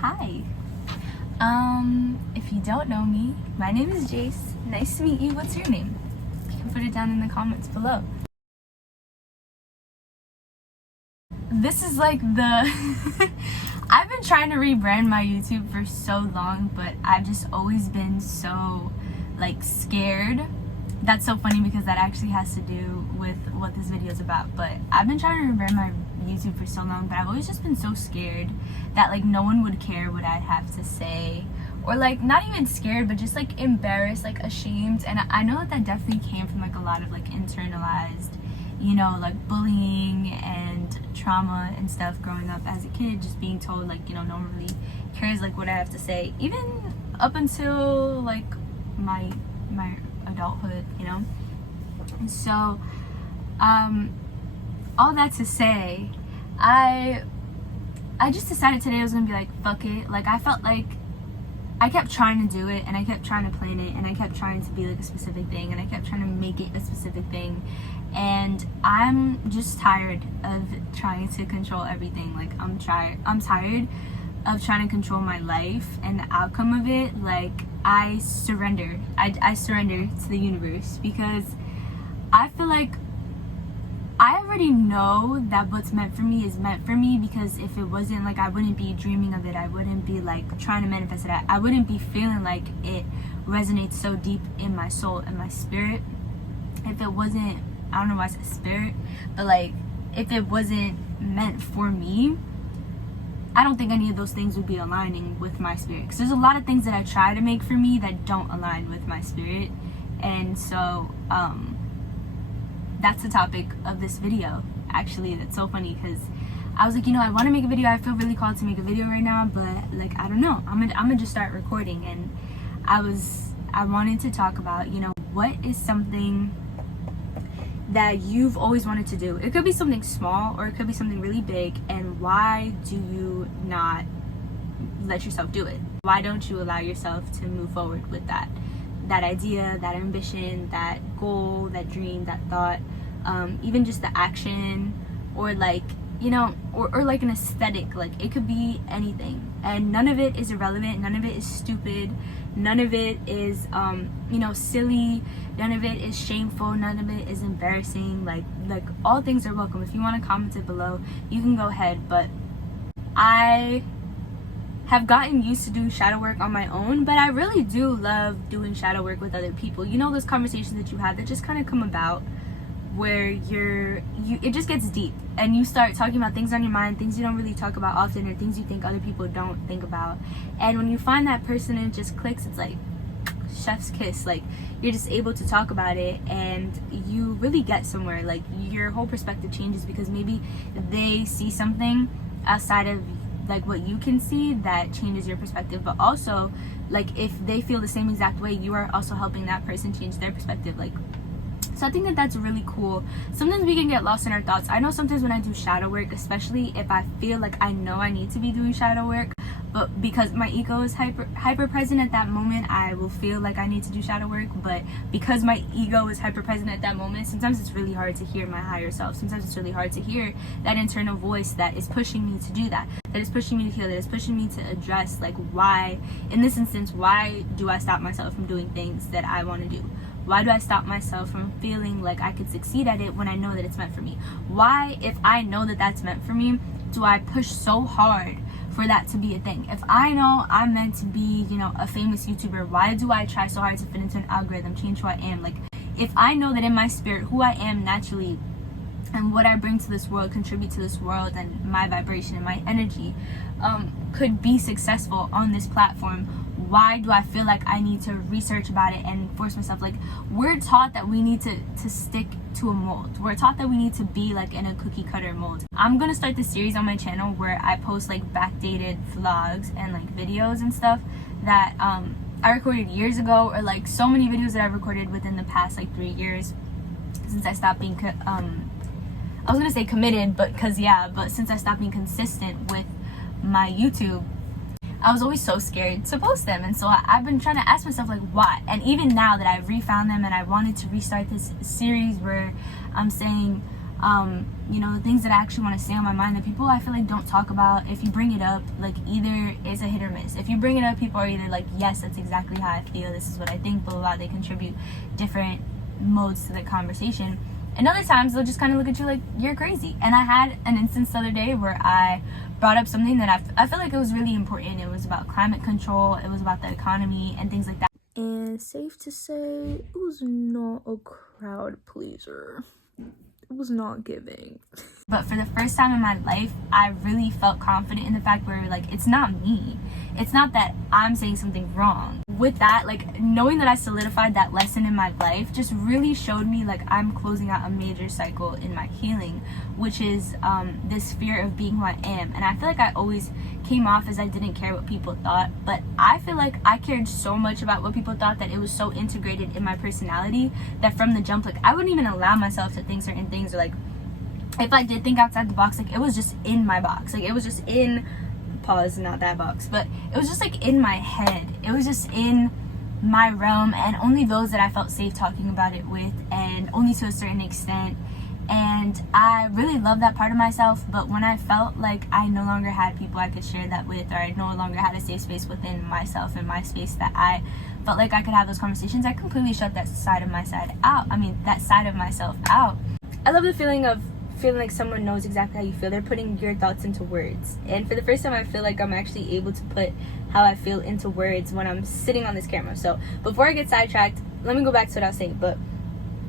Hi. If you don't know me, my name is Jace. Nice to meet you. What's your name? You can put it down in the comments below. This is like the I've been trying to rebrand my YouTube for so long, but I've just always been so like scared. That's so funny because that actually has to do with what this video is about. But I've been trying to rebrand my YouTube for so long, but I've always just been so scared that like no one would care what I'd have to say, or like not even scared, but just like embarrassed, like ashamed. And I know that definitely came from like a lot of like internalized, you know, like bullying and trauma and stuff growing up as a kid, just being told like, you know, no one really cares like what I have to say, even up until like my adulthood, you know. And so all that to say, I just decided today I was gonna be like, fuck it. Like I felt like I kept trying to do it, and I kept trying to plan it, and I kept trying to be like a specific thing, and I kept trying to make it a specific thing, and I'm just tired of trying to control everything. Like I'm tired of trying to control my life and the outcome of it. Like I surrender to the universe, because I feel like I already know that what's meant for me is meant for me, because if it wasn't, like, I wouldn't be dreaming of it. I wouldn't be like trying to manifest it. I wouldn't be feeling like it resonates so deep in my soul and my spirit if it wasn't, I don't know why I said spirit, but like if it wasn't meant for me, I don't think any of those things would be aligning with my spirit, because there's a lot of things that I try to make for me that don't align with my spirit. And so that's the topic of this video. Actually, that's so funny, because I was like, you know, I want to make a video. I feel really called to make a video right now, but like I don't know, I'm gonna just start recording. And I wanted to talk about, you know, what is something that you've always wanted to do. It could be something small or it could be something really big, and why do you not let yourself do it? Why don't you allow yourself to move forward with that idea, that ambition, that goal, that dream, that thought, even just the action, or like, you know, or like an aesthetic. Like it could be anything, and none of it is irrelevant, none of it is stupid, none of it is you know, silly, none of it is shameful, none of it is embarrassing. Like all things are welcome. If you want to comment it below, you can go ahead. But I have gotten used to doing shadow work on my own, but I really do love doing shadow work with other people. You know, those conversations that you have that just kind of come about where it just gets deep, and you start talking about things on your mind, things you don't really talk about often, or things you think other people don't think about. And when you find that person and it just clicks, it's like chef's kiss. Like you're just able to talk about it, and you really get somewhere. Like your whole perspective changes, because maybe they see something outside of like what you can see that changes your perspective. But also, like if they feel the same exact way, you are also helping that person change their perspective. Like, so I think that that's really cool. Sometimes we can get lost in our thoughts. I know sometimes when I do shadow work, especially if I feel like I know I need to be doing shadow work, but because my ego is hyper present at that moment, I will feel like I need to do shadow work. But because my ego is hyper present at that moment, sometimes it's really hard to hear my higher self. Sometimes it's really hard to hear that internal voice that is pushing me to do that is pushing me to heal, that is pushing me to address, like, why, in this instance, why do I stop myself from doing things that I want to do? Why do I stop myself from feeling like I could succeed at it when I know that it's meant for me? Why, if I know that that's meant for me, do I push so hard for that to be a thing? If I know I'm meant to be, you know, a famous YouTuber, why do I try so hard to fit into an algorithm, change who I am? Like, if I know that in my spirit, who I am naturally and what I bring to this world, contribute to this world, and my vibration and my energy could be successful on this platform, why do I feel like I need to research about it and force myself? Like, we're taught that we need to stick to a mold. We're taught that we need to be like in a cookie cutter mold. I'm gonna start this series on my channel where I post like backdated vlogs and like videos and stuff that I recorded years ago, or like so many videos that I've recorded within the past like 3 years since I stopped being I was gonna say committed, but since I stopped being consistent with my YouTube, I was always so scared to post them. And so I've been trying to ask myself, like, why? And even now that I've refound them and I wanted to restart this series where I'm saying you know, the things that I actually want to say on my mind, the people I feel like don't talk about. If you bring it up, like, either it's a hit or miss. If you bring it up, people are either like, yes, that's exactly how I feel, this is what I think, blah blah blah. They contribute different modes to the conversation. And other times they'll just kind of look at you like you're crazy. And I had an instance the other day where I brought up something that I feel like it was really important. It was about climate control, it was about the economy and things like that. And safe to say, it was not a crowd pleaser. It was not giving. But for the first time in my life, I really felt confident in the fact where, like, it's not me. It's not that I'm saying something wrong. With that, like, knowing that I solidified that lesson in my life just really showed me, like, I'm closing out a major cycle in my healing, which is this fear of being who I am. And I feel like I always came off as I didn't care what people thought, but I feel like I cared so much about what people thought that it was so integrated in my personality that from the jump, like, I wouldn't even allow myself to think certain things, or like, if I did think outside the box, like, it was just in my box, like, it was just in, pause, not that box, but it was just like in my head, it was just in my realm, and only those that I felt safe talking about it with, and only to a certain extent. And I really love that part of myself. But when I felt like I no longer had people I could share that with, or I no longer had a safe space within myself and my space that I felt like I could have those conversations, I completely shut that side of myself out. I love the feeling of feeling like someone knows exactly how you feel. They're putting your thoughts into words. And for the first time, I feel like I'm actually able to put how I feel into words when I'm sitting on this camera. So before I get sidetracked, let me go back to what I was saying. But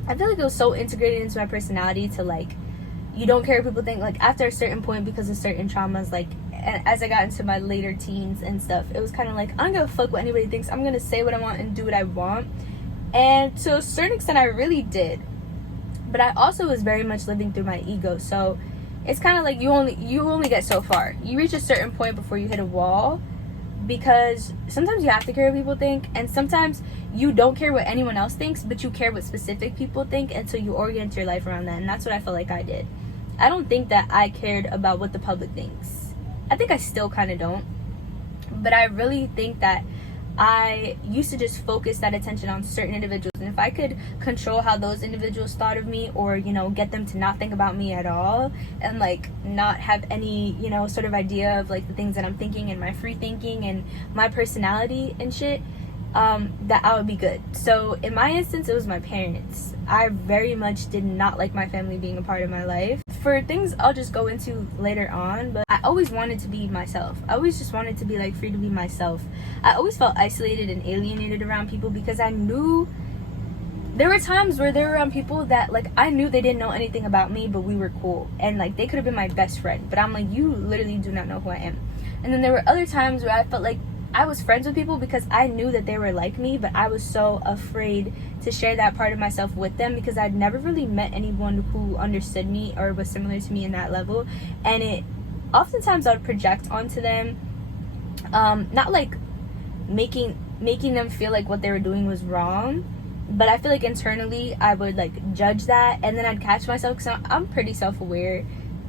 I feel like it was so integrated into my personality to, like, you don't care what people think. Like, after a certain point, because of certain traumas, like, as I got into my later teens and stuff, it was kind of like, I don't give a fuck what anybody thinks. I'm gonna say what I want and do what I want. And to a certain extent, I really did. But I also was very much living through my ego. So it's kind of like you only get so far. You reach a certain point before you hit a wall, because sometimes you have to care what people think, and sometimes you don't care what anyone else thinks, but you care what specific people think, and so you orient your life around that. And that's what I felt like I did. I don't think that I cared about what the public thinks. I think I still kind of don't, but I really think that I used to just focus that attention on certain individuals, and if I could control how those individuals thought of me, or, you know, get them to not think about me at all, and, like, not have any, you know, sort of idea of, like, the things that I'm thinking and my free thinking and my personality and shit, that I would be good. So in my instance, it was my parents. I very much did not like my family being a part of my life. For things I'll just go into later on, but I always wanted to be myself. I always just wanted to be, like, free to be myself. I always felt isolated and alienated around people, because I knew there were times where they were around people that, like, I knew they didn't know anything about me, but we were cool, and, like, they could have been my best friend, but I'm like, you literally do not know who I am. And then there were other times where I felt like I was friends with people because I knew that they were like me, but I was so afraid to share that part of myself with them, because I'd never really met anyone who understood me or was similar to me in that level. And it oftentimes I would project onto them, not like making them feel like what they were doing was wrong, but I feel like internally I would, like, judge that, and then I'd catch myself, because I'm pretty self-aware,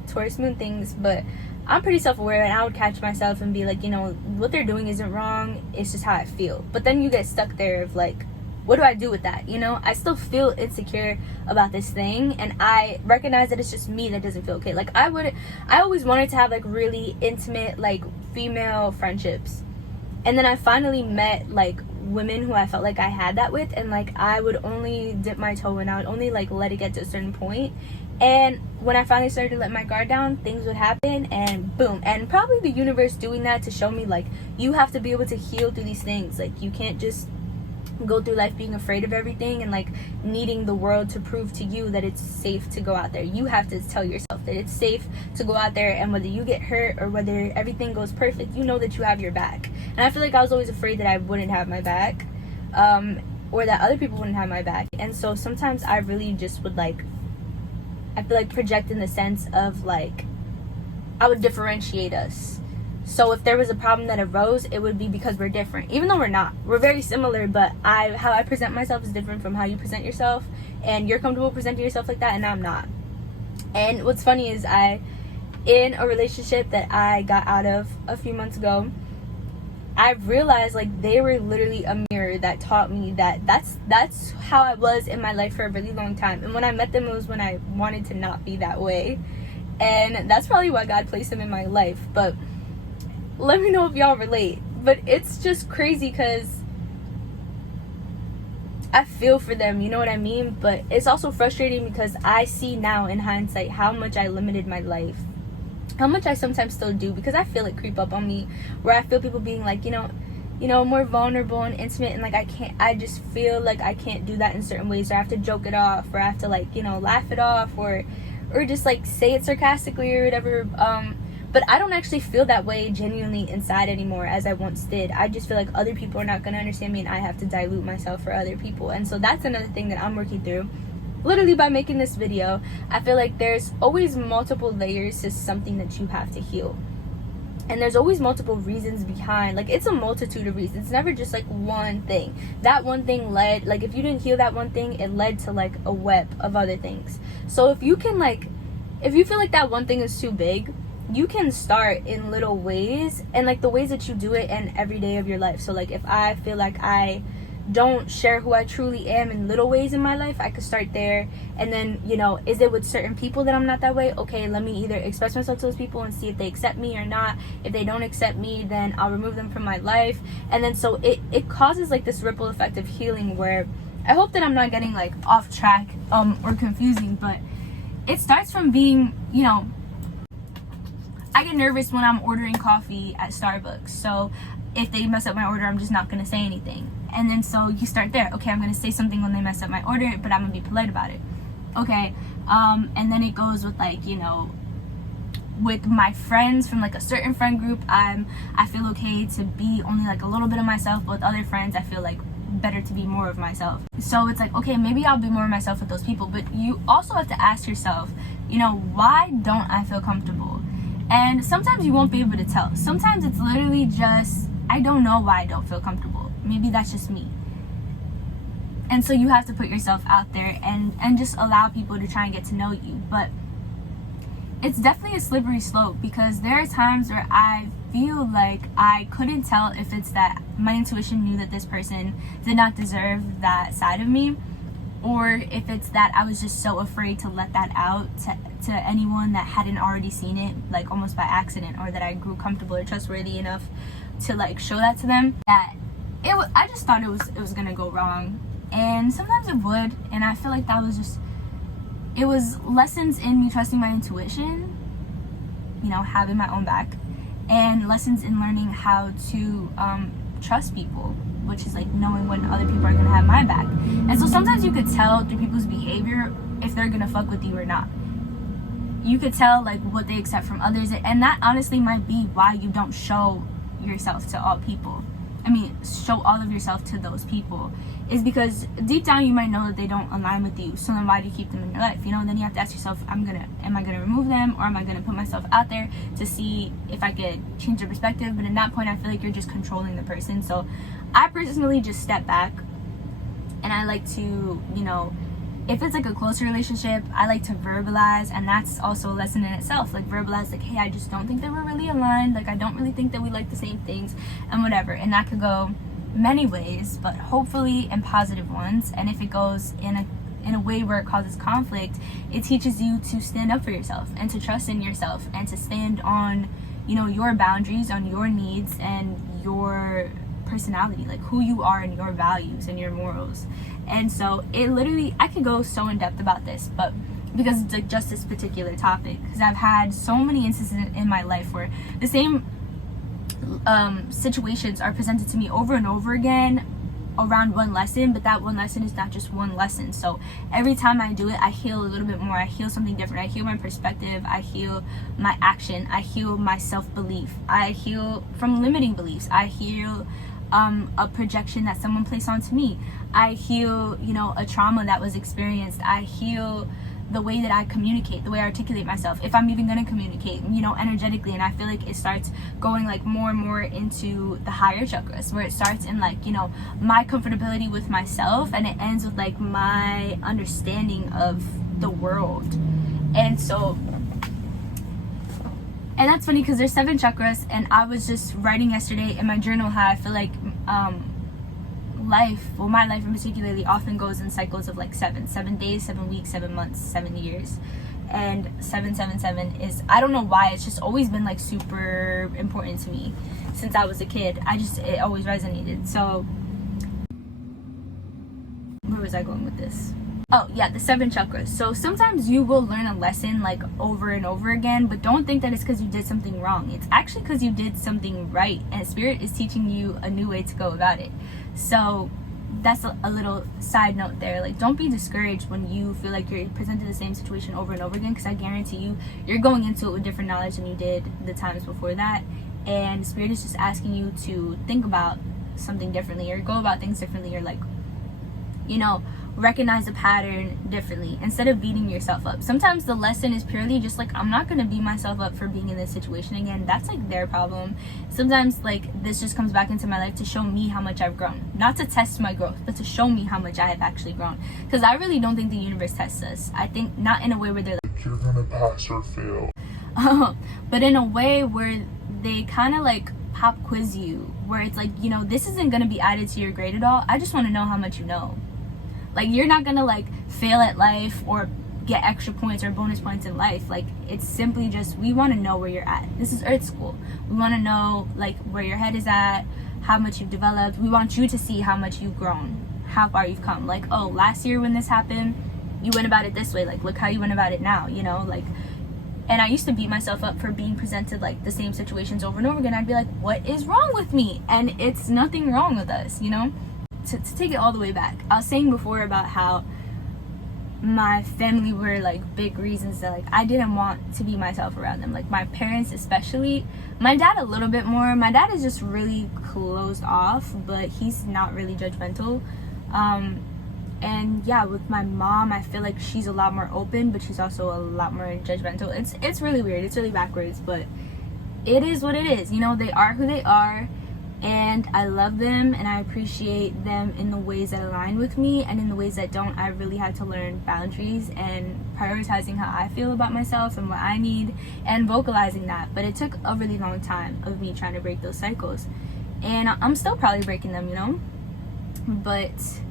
Taurus moon things, but I'm pretty self-aware, and I would catch myself and be like, you know, what they're doing isn't wrong, it's just how I feel. But then you get stuck there of, like, what do I do with that? You know, I still feel insecure about this thing, and I recognize that it's just me that doesn't feel okay. Like, I always wanted to have, like, really intimate, like, female friendships, and then I finally met, like, women who I felt like I had that with, and, like, I would only dip my toe in, I would only, like, let it get to a certain point. And when I finally started to let my guard down, things would happen, and boom. And probably the universe doing that to show me, like, you have to be able to heal through these things. Like, you can't just go through life being afraid of everything and, like, needing the world to prove to you that it's safe to go out there. You have to tell yourself that it's safe to go out there, and whether you get hurt or whether everything goes perfect, you know that you have your back. And I feel like I was always afraid that I wouldn't have my back, or that other people wouldn't have my back. And so sometimes I really just would, like, I feel like project in the sense of, like, I would differentiate us. So if there was a problem that arose, it would be because we're different, even though we're not. We're very similar, but how I present myself is different from how you present yourself, and you're comfortable presenting yourself like that, and I'm not. And what's funny is in a relationship that I got out of a few months ago, I realized like they were literally a mirror that taught me that that's how I was in my life for a really long time. And when I met them, it was when I wanted to not be that way. And that's probably why God placed them in my life. But let me know if y'all relate. But it's just crazy because I feel for them, you know what I mean? But it's also frustrating because I see now in hindsight how much I limited my life. How much I sometimes still do, because I feel it creep up on me, where I feel people being like, you know, more vulnerable and intimate, and like I just feel like I can't do that in certain ways, or I have to joke it off, or I have to like, you know, laugh it off, or just like say it sarcastically or whatever. But I don't actually feel that way genuinely inside anymore as I once did. I just feel like other people are not going to understand me, and I have to dilute myself for other people. And so that's another thing that I'm working through. Literally by making this video, I feel like there's always multiple layers to something that you have to heal. And there's always multiple reasons behind, like it's a multitude of reasons. It's never just like one thing. That one thing led, like if you didn't heal that one thing, it led to like a web of other things. So if you can like, if you feel like that one thing is too big, you can start in little ways, and like the ways that you do it in every day of your life. So like if I feel like I don't share who I truly am in little ways in my life, I could start there. And then, you know, is it with certain people that I'm not that way? Okay, let me either express myself to those people and see if they accept me or not. If they don't accept me, then I'll remove them from my life. And then so it causes like this ripple effect of healing, where I hope that I'm not getting like off track or confusing, but it starts from being, you know, I get nervous when I'm ordering coffee at Starbucks. So if they mess up my order, I'm just not going to say anything. And then so you start there. Okay, I'm going to say something when they mess up my order, but I'm going to be polite about it. Okay, and then it goes with like, you know, with my friends from like a certain friend group, I feel okay to be only like a little bit of myself. But with other friends, I feel like better to be more of myself. So it's like, okay, maybe I'll be more of myself with those people. But you also have to ask yourself, you know, why don't I feel comfortable? And sometimes you won't be able to tell. Sometimes it's literally just, I don't know why I don't feel comfortable. Maybe that's just me. And so you have to put yourself out there and just allow people to try and get to know you. But it's definitely a slippery slope, because there are times where I feel like I couldn't tell if it's that my intuition knew that this person did not deserve that side of me, or if it's that I was just so afraid to let that out to anyone that hadn't already seen it, like almost by accident, or that I grew comfortable or trustworthy enough to like show that to them, that I just thought it was gonna go wrong. And sometimes it would, and I feel like that was just, it was lessons in me trusting my intuition, you know, having my own back, and lessons in learning how to trust people, which is like knowing when other people are gonna have my back. And so sometimes you could tell through people's behavior if they're gonna fuck with you or not. You could tell like what they accept from others, and that honestly might be why you don't show yourself to all people. I mean, show all of yourself to those people, is because deep down you might know that they don't align with you. So then why do you keep them in your life? You know, and then you have to ask yourself, am I gonna remove them, or am I gonna put myself out there to see if I could change their perspective? But at that point, I feel like you're just controlling the person. So I personally just step back, and I like to, you know, if it's like a closer relationship, I like to verbalize, and that's also a lesson in itself. Like verbalize, like, hey, I just don't think that we're really aligned. Like I don't really think that we like the same things, and whatever. And that could go many ways, but hopefully in positive ones. And if it goes in a way where it causes conflict, it teaches you to stand up for yourself and to trust in yourself and to stand on, you know, your boundaries, on your needs and your personality, like who you are and your values and your morals. And so it literally, I could go so in depth about this, but because it's like just this particular topic, because I've had so many instances in my life where the same situations are presented to me over and over again around one lesson, but that one lesson is not just one lesson. So every time I do it, I heal a little bit more. I heal something different. I heal my perspective. I heal my action. I heal my self-belief. I heal from limiting beliefs. I heal a projection that someone placed onto me. I heal, you know, a trauma that was experienced. I heal the way that I communicate, the way I articulate myself, if I'm even going to communicate, you know, energetically. And I feel like it starts going like more and more into the higher chakras, where it starts in like, you know, my comfortability with myself, and it ends with like my understanding of the world. And so And that's funny because there's 7 chakras, and I was just writing yesterday in my journal how I feel like my life in particularly often goes in cycles of like 7 days, 7 weeks, 7 months, 7 years. And 777 is, I don't know why, it's just always been like super important to me since I was a kid. It always resonated. So where was I going with this? Oh yeah, the 7 chakras. So sometimes you will learn a lesson like over and over again, but don't think that it's because you did something wrong. It's actually because you did something right, and Spirit is teaching you a new way to go about it. So that's a little side note there. Like, don't be discouraged when you feel like you're presented the same situation over and over again, because I guarantee you, you're going into it with different knowledge than you did the times before that. And Spirit is just asking you to think about something differently, or go about things differently, or like, you know, recognize a pattern differently instead of beating yourself up. Sometimes the lesson is purely just like, I'm not gonna beat myself up for being in this situation again. That's like their problem. Sometimes like this just comes back into my life to show me how much I've grown, not to test my growth, but to show me how much I have actually grown. Because I really don't think the universe tests us. I think not in a way where they're like, you're gonna pass or fail, but in a way where they kind of like pop quiz you, where it's like, you know, this isn't gonna be added to your grade at all. I just want to know how much you know. Like, you're not gonna like fail at life or get extra points or bonus points in life. Like, it's simply just, we want to know where you're at. This is Earth School. We want to know like where your head is at, how much you've developed. We want you to see how much you've grown, how far you've come. Like, oh, last year when this happened, you went about it this way. Like, look how you went about it now, you know? Like, and I used to beat myself up for being presented like the same situations over and over again. I'd be like, what is wrong with me? And it's nothing wrong with us, you know? To take it all the way back, I was saying before about how my family were like big reasons that like I didn't want to be myself around them. Like, my parents especially, my dad a little bit more. My dad is just really closed off, but he's not really judgmental. And yeah, with my mom, I feel like she's a lot more open, but she's also a lot more judgmental. It's really weird, it's really backwards, but it is what it is. You know, they are who they are. And I love them, and I appreciate them in the ways that align with me, and in the ways that don't. I really had to learn boundaries and prioritizing how I feel about myself and what I need, and vocalizing that. But it took a really long time of me trying to break those cycles, and I'm still probably breaking them, you know. But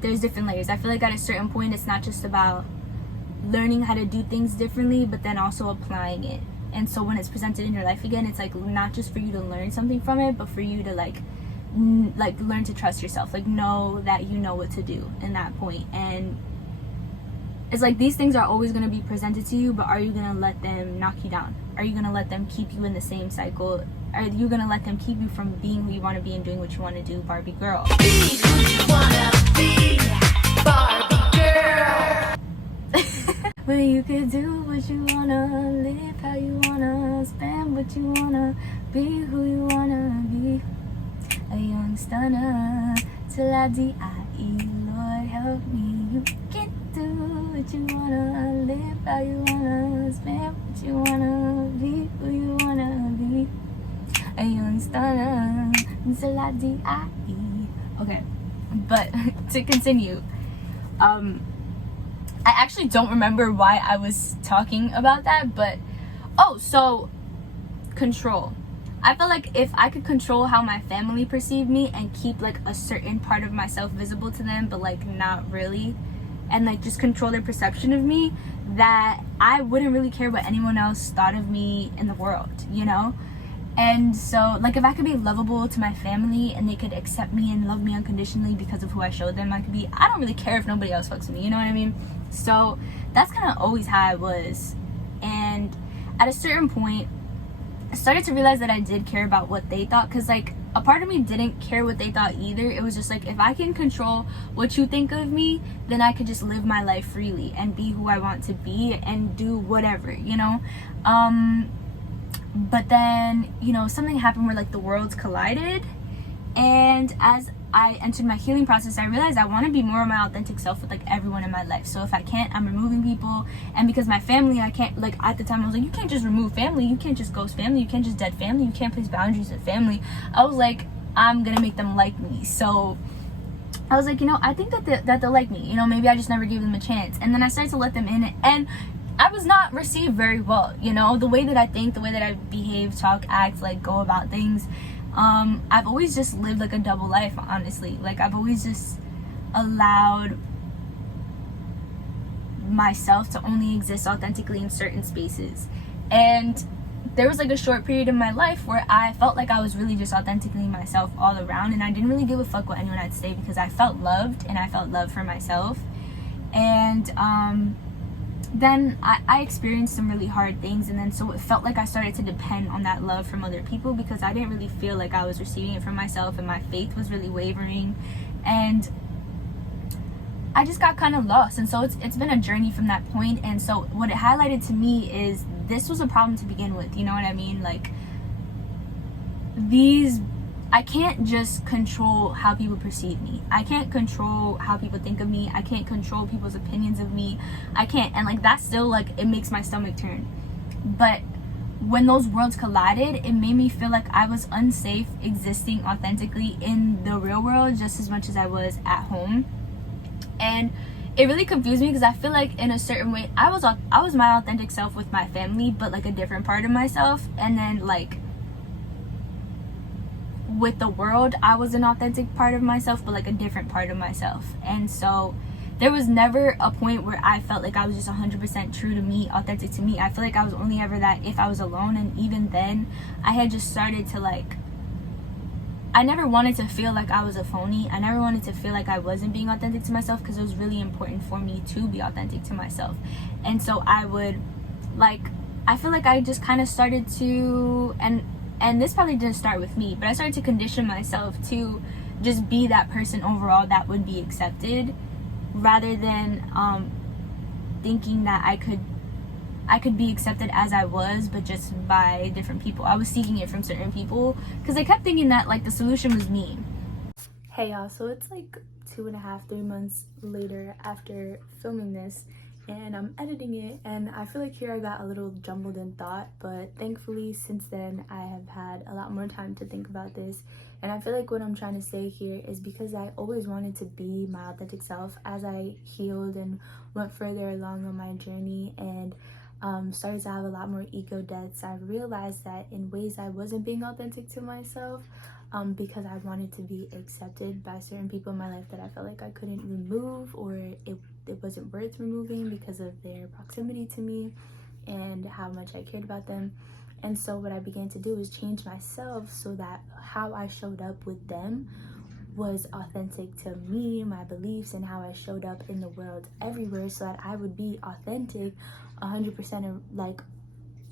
there's different layers. I feel like at a certain point, it's not just about learning how to do things differently, but then also applying it. And so when it's presented in your life again, it's like not just for you to learn something from it, but for you to like learn to trust yourself, like know that you know what to do in that point. And it's like these things are always going to be presented to you, but are you going to let them knock you down? Are you going to let them keep you in the same cycle? Are you going to let them keep you from being who you want to be and doing what you want to do, Barbie girl? Be who you want to be, Barbie girl. Well, you could do what you wanna, live how you wanna, spend what you wanna, be who you wanna be. A young stunner, till I D.I.E. Lord help me. You can do what you wanna, live how you wanna, spend what you wanna, be who you wanna be. A young stunner, till I D.I.E. Okay, but to continue, I actually don't remember why I was talking about that, but so control. I feel like if I could control how my family perceive me and keep like a certain part of myself visible to them, but like not really, and like just control their perception of me, that I wouldn't really care what anyone else thought of me in the world, you know? And so like if I could be lovable to my family and they could accept me and love me unconditionally because of who I showed them I could be, I don't really care if nobody else fucks with me, you know what I mean? So that's kind of always how I was. And at a certain point I started to realize that I did care about what they thought, because like a part of me didn't care what they thought either. It was just like, if I can control what you think of me, then I could just live my life freely and be who I want to be and do whatever, you know? But then, you know, something happened where like the worlds collided, and as I entered my healing process, I realized I want to be more of my authentic self with like everyone in my life. So if I can't, I'm removing people. And because my family, I can't, like at the time I was like, you can't just remove family, you can't just ghost family, you can't just dead family, you can't place boundaries with family. I was like, I'm gonna make them like me. So I was like, you know, I think that they'll like me, you know, maybe I just never gave them a chance. And then I started to let them in, and I was not received very well, you know, the way that I think, the way that I behave, talk, act, like go about things. I've always just lived like a double life, honestly. Like I've always just allowed myself to only exist authentically in certain spaces. And there was like a short period in my life where I felt like I was really just authentically myself all around, and I didn't really give a fuck what anyone had to say because I felt loved and I felt love for myself. And then I experienced some really hard things, and then so it felt like I started to depend on that love from other people because I didn't really feel like I was receiving it from myself, and my faith was really wavering, and I just got kind of lost. And so it's been a journey from that point. And so what it highlighted to me is this was a problem to begin with, you know what I mean? Like I can't just control how people perceive me. I can't control how people think of me. I can't control people's opinions of me. I can't. And like that's still like, it makes my stomach turn. But when those worlds collided, it made me feel like I was unsafe existing authentically in the real world just as much as I was at home. And it really confused me because I feel like in a certain way I was my authentic self with my family, but like a different part of myself. And then like with the world, I was an authentic part of myself, but like a different part of myself. And so there was never a point where I felt like I was just 100% true to me, authentic to me. I feel like I was only ever that if I was alone. And even then I had just started to like, I never wanted to feel like I was a phony. I never wanted to feel like I wasn't being authentic to myself because it was really important for me to be authentic to myself. And so I would like, I feel like I just kind of started to, and this probably didn't start with me, but I started to condition myself to just be that person overall that would be accepted, rather than thinking that I could be accepted as I was, but just by different people. I was seeking it from certain people because I kept thinking that like the solution was me. Hey y'all, so it's like 2.5, 3 months later after filming this, and I'm editing it, and I feel like here I got a little jumbled in thought, but thankfully since then I have had a lot more time to think about this. And I feel like what I'm trying to say here is because I always wanted to be my authentic self, as I healed and went further along on my journey and started to have a lot more ego deaths, I realized that in ways I wasn't being authentic to myself, because I wanted to be accepted by certain people in my life that I felt like I couldn't remove, or it wasn't worth removing because of their proximity to me and how much I cared about them. And so what I began to do is change myself so that how I showed up with them was authentic to me, my beliefs, and how I showed up in the world everywhere, so that I would be authentic 100% of like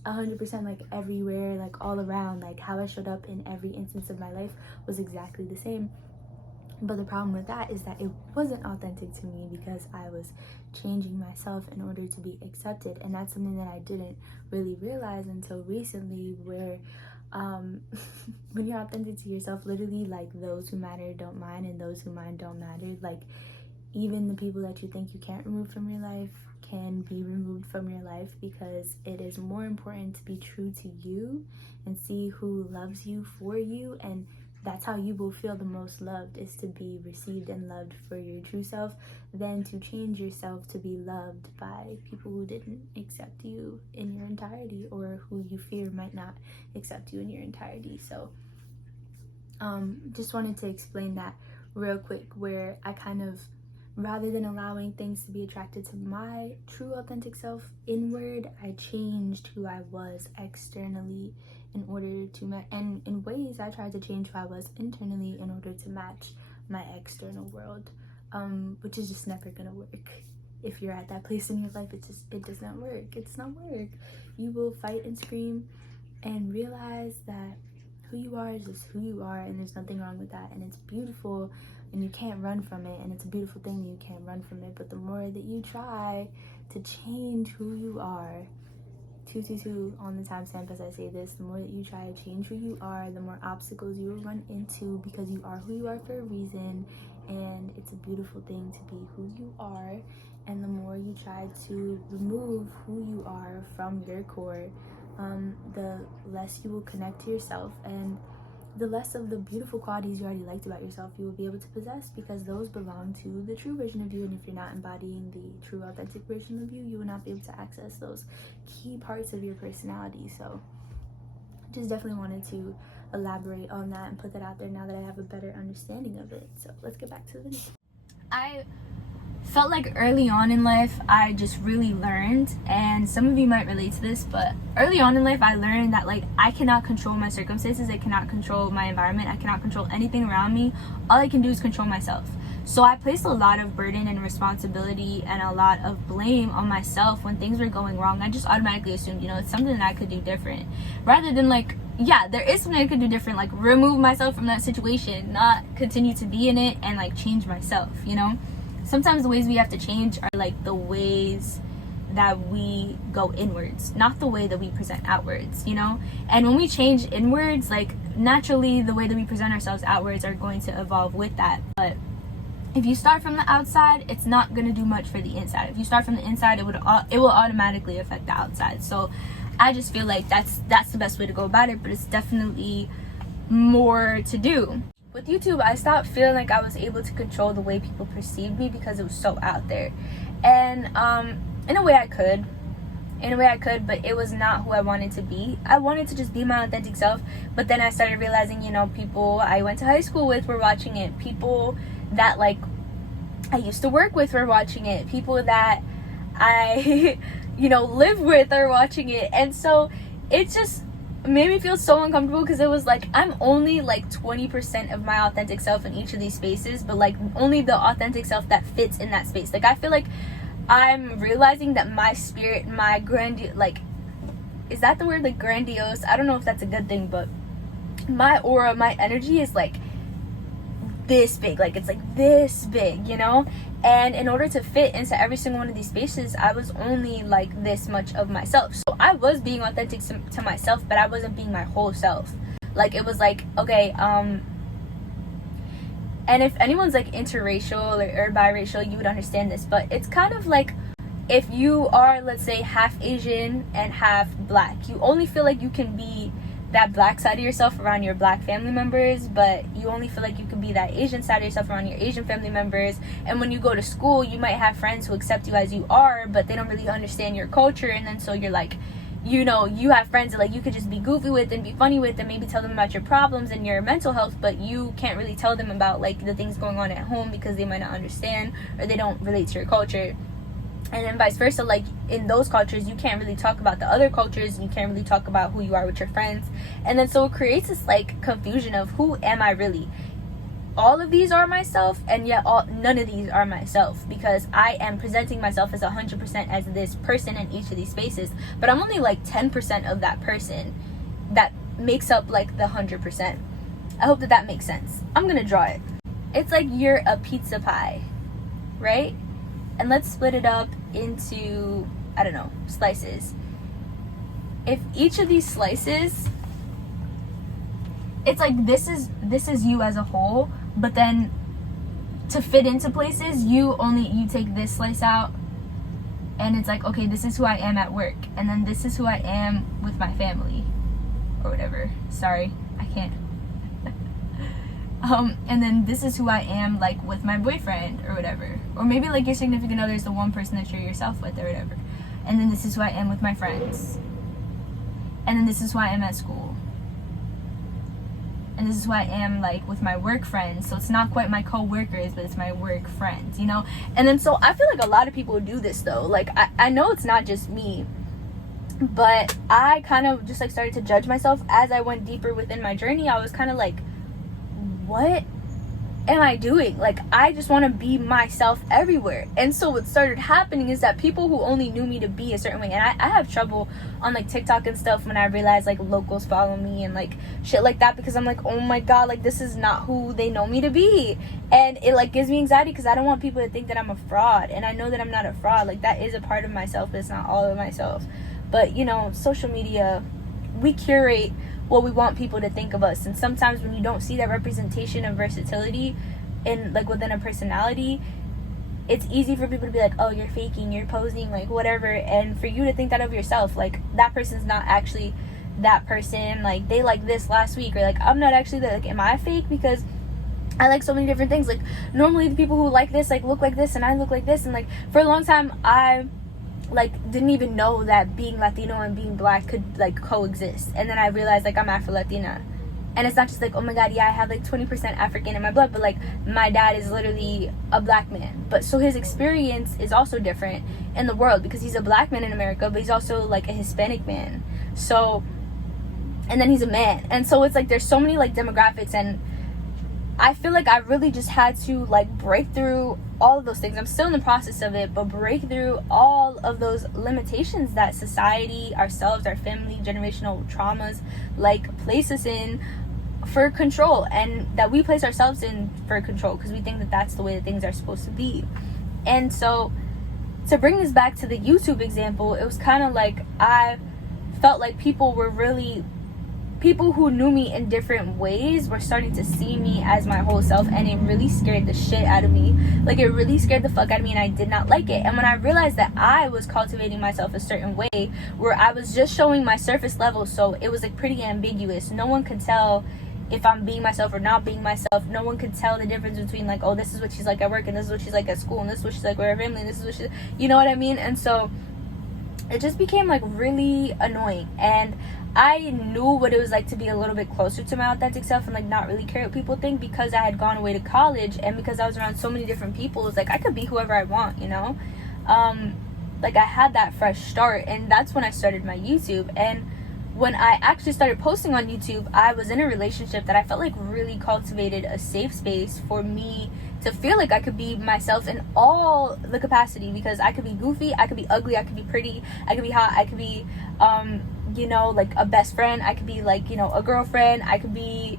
100% like everywhere, like all around. Like how I showed up in every instance of my life was exactly the same. But the problem with that is that it wasn't authentic to me because I was changing myself in order to be accepted. And that's something that I didn't really realize until recently, where when you're authentic to yourself, literally like those who matter don't mind, and those who mind don't matter. Like even the people that you think you can't remove from your life can be removed from your life, because it is more important to be true to you and see who loves you for you. And that's how you will feel the most loved, is to be received and loved for your true self, than to change yourself to be loved by people who didn't accept you in your entirety, or who you fear might not accept you in your entirety. So just wanted to explain that real quick, where I kind of, rather than allowing things to be attracted to my true authentic self inward, I changed who I was externally in order to and in ways I tried to change who I was internally in order to match my external world, which is just never gonna work. If you're at that place in your life, it does not work. It does not work. You will fight and scream and realize that who you are is just who you are, and there's nothing wrong with that, and it's beautiful, and you can't run from it, and it's a beautiful thing that you can't run from it. But the more that you try to change who you are, 222 on the timestamp as I say this, the more that you try to change who you are, the more obstacles you will run into, because you are who you are for a reason, and it's a beautiful thing to be who you are. And the more you try to remove who you are from your core, the less you will connect to yourself, and the less of the beautiful qualities you already liked about yourself you will be able to possess, because those belong to the true version of you. And if you're not embodying the true authentic version of you, you will not be able to access those key parts of your personality. So just definitely wanted to elaborate on that and put that out there now that I have a better understanding of it. So let's get back to the video. I felt like early on in life I just really learned, and some of you might relate to this, but early on in life I learned that like I cannot control my circumstances, I cannot control my environment, I cannot control anything around me. All I can do is control myself. So I placed a lot of burden and responsibility and a lot of blame on myself when things were going wrong. I just automatically assumed, you know, it's something that I could do different, rather than like, yeah, there is something I could do different, like remove myself from that situation, not continue to be in it and like change myself, you know. Sometimes the ways we have to change are like the ways that we go inwards, not the way that we present outwards, you know. And when we change inwards, like naturally the way that we present ourselves outwards are going to evolve with that. But if you start from the outside, it's not going to do much for the inside. If you start from the inside, it will automatically affect the outside. So I just feel like that's the best way to go about it, but it's definitely more to do. With YouTube, I stopped feeling like I was able to control the way people perceived me because it was so out there. And in a way I could, but it was not who I wanted to be. I wanted to just be my authentic self, but then I started realizing, you know, people I went to high school with were watching it. People that like I used to work with were watching it. People that I, you know, live with are watching it. And so it just made me feel so uncomfortable, because it was like I'm only like 20% of my authentic self in each of these spaces, but like only the authentic self that fits in that space. Like I feel like I'm realizing that my spirit, my like, is that the word, like grandiose? I don't know if that's a good thing, but my aura, my energy is like this big, like it's like this big, you know. And in order to fit into every single one of these spaces, I was only like this much of myself. So I was being authentic to myself, but I wasn't being my whole self. Like it was like, okay, and if anyone's like interracial or biracial, you would understand this, but it's kind of like if you are, let's say, half Asian and half black, you only feel like you can be that black side of yourself around your black family members, but you only feel like you can be that Asian side of yourself around your Asian family members. And when you go to school, you might have friends who accept you as you are, but they don't really understand your culture. And then so you're like, you know, you have friends that like you could just be goofy with and be funny with and maybe tell them about your problems and your mental health, but you can't really tell them about like the things going on at home because they might not understand or they don't relate to your culture. And then vice versa, like in those cultures you can't really talk about the other cultures, you can't really talk about who you are with your friends. And then so it creates this like confusion of who am I really. All of these are myself, and yet none of these are myself, because I am presenting myself as 100% as this person in each of these spaces, but I'm only like 10% of that person that makes up like the 100%. I hope that makes sense. I'm gonna draw it. It's like you're a pizza pie, right? And let's split it up into, I don't know, slices. If each of these slices, it's like this is you as a whole, but then to fit into places, you take this slice out, and it's like, okay, this is who I am at work, and then this is who I am with my family or whatever. Sorry, I can't. And then this is who I am like with my boyfriend or whatever, or maybe like your significant other is the one person that you're yourself with or whatever. And then this is who I am with my friends, and then this is who I am at school, and this is who I am like with my work friends. So it's not quite my co-workers, but it's my work friends, you know. And then so I feel like a lot of people do this though. Like I know it's not just me, but I kind of just like started to judge myself as I went deeper within my journey. I was kind of like, what am I doing? Like I just want to be myself everywhere. And so what started happening is that people who only knew me to be a certain way, and I have trouble on like TikTok and stuff when I realize like locals follow me and like shit like that, because I'm like, oh my god, like this is not who they know me to be. And it like gives me anxiety because I don't want people to think that I'm a fraud, and I know that I'm not a fraud. Like that is a part of myself, but it's not all of myself. But you know, social media, we curate what we want people to think of us, and sometimes when you don't see that representation of versatility in like within a personality, it's easy for people to be like, oh, you're faking, you're posing, like whatever, and for you to think that of yourself, like that person's not actually that person, like they like this last week, or like I'm not actually that, like am I fake because I like so many different things. Like normally the people who like this like look like this and I look like this, and like for a long time I like didn't even know that being Latino and being black could like coexist. And then I realized like I'm Afro-Latina, and it's not just like, oh my god, yeah, I have like 20% African in my blood, but like my dad is literally a black man, but so his experience is also different in the world because he's a black man in America, but he's also like a Hispanic man, so, and then he's a man, and so it's like there's so many like demographics, and I feel like I really just had to like break through all of those things. I'm still in the process of it, but break through all of those limitations that society, ourselves, our family, generational traumas like place us in for control, and that we place ourselves in for control because we think that that's the way that things are supposed to be. And so to bring this back to the YouTube example, it was kind of like I felt like people who knew me in different ways were starting to see me as my whole self, and it really scared the shit out of me. Like it really scared the fuck out of me, and I did not like it. And when I realized that I was cultivating myself a certain way where I was just showing my surface level, so it was like pretty ambiguous. No one could tell if I'm being myself or not being myself. No one could tell the difference between like, oh, this is what she's like at work, and this is what she's like at school, and this is what she's like with her family, and this is what she's, you know what I mean? And so it just became like really annoying, and I knew what it was like to be a little bit closer to my authentic self and like not really care what people think, because I had gone away to college, and because I was around so many different people, it's like I could be whoever I want, you know? Like I had that fresh start, and that's when I started my YouTube. And when I actually started posting on YouTube, I was in a relationship that I felt like really cultivated a safe space for me to feel like I could be myself in all the capacity, because I could be goofy, I could be ugly, I could be pretty, I could be hot, I could be you know, like a best friend, I could be like, you know, a girlfriend, I could be,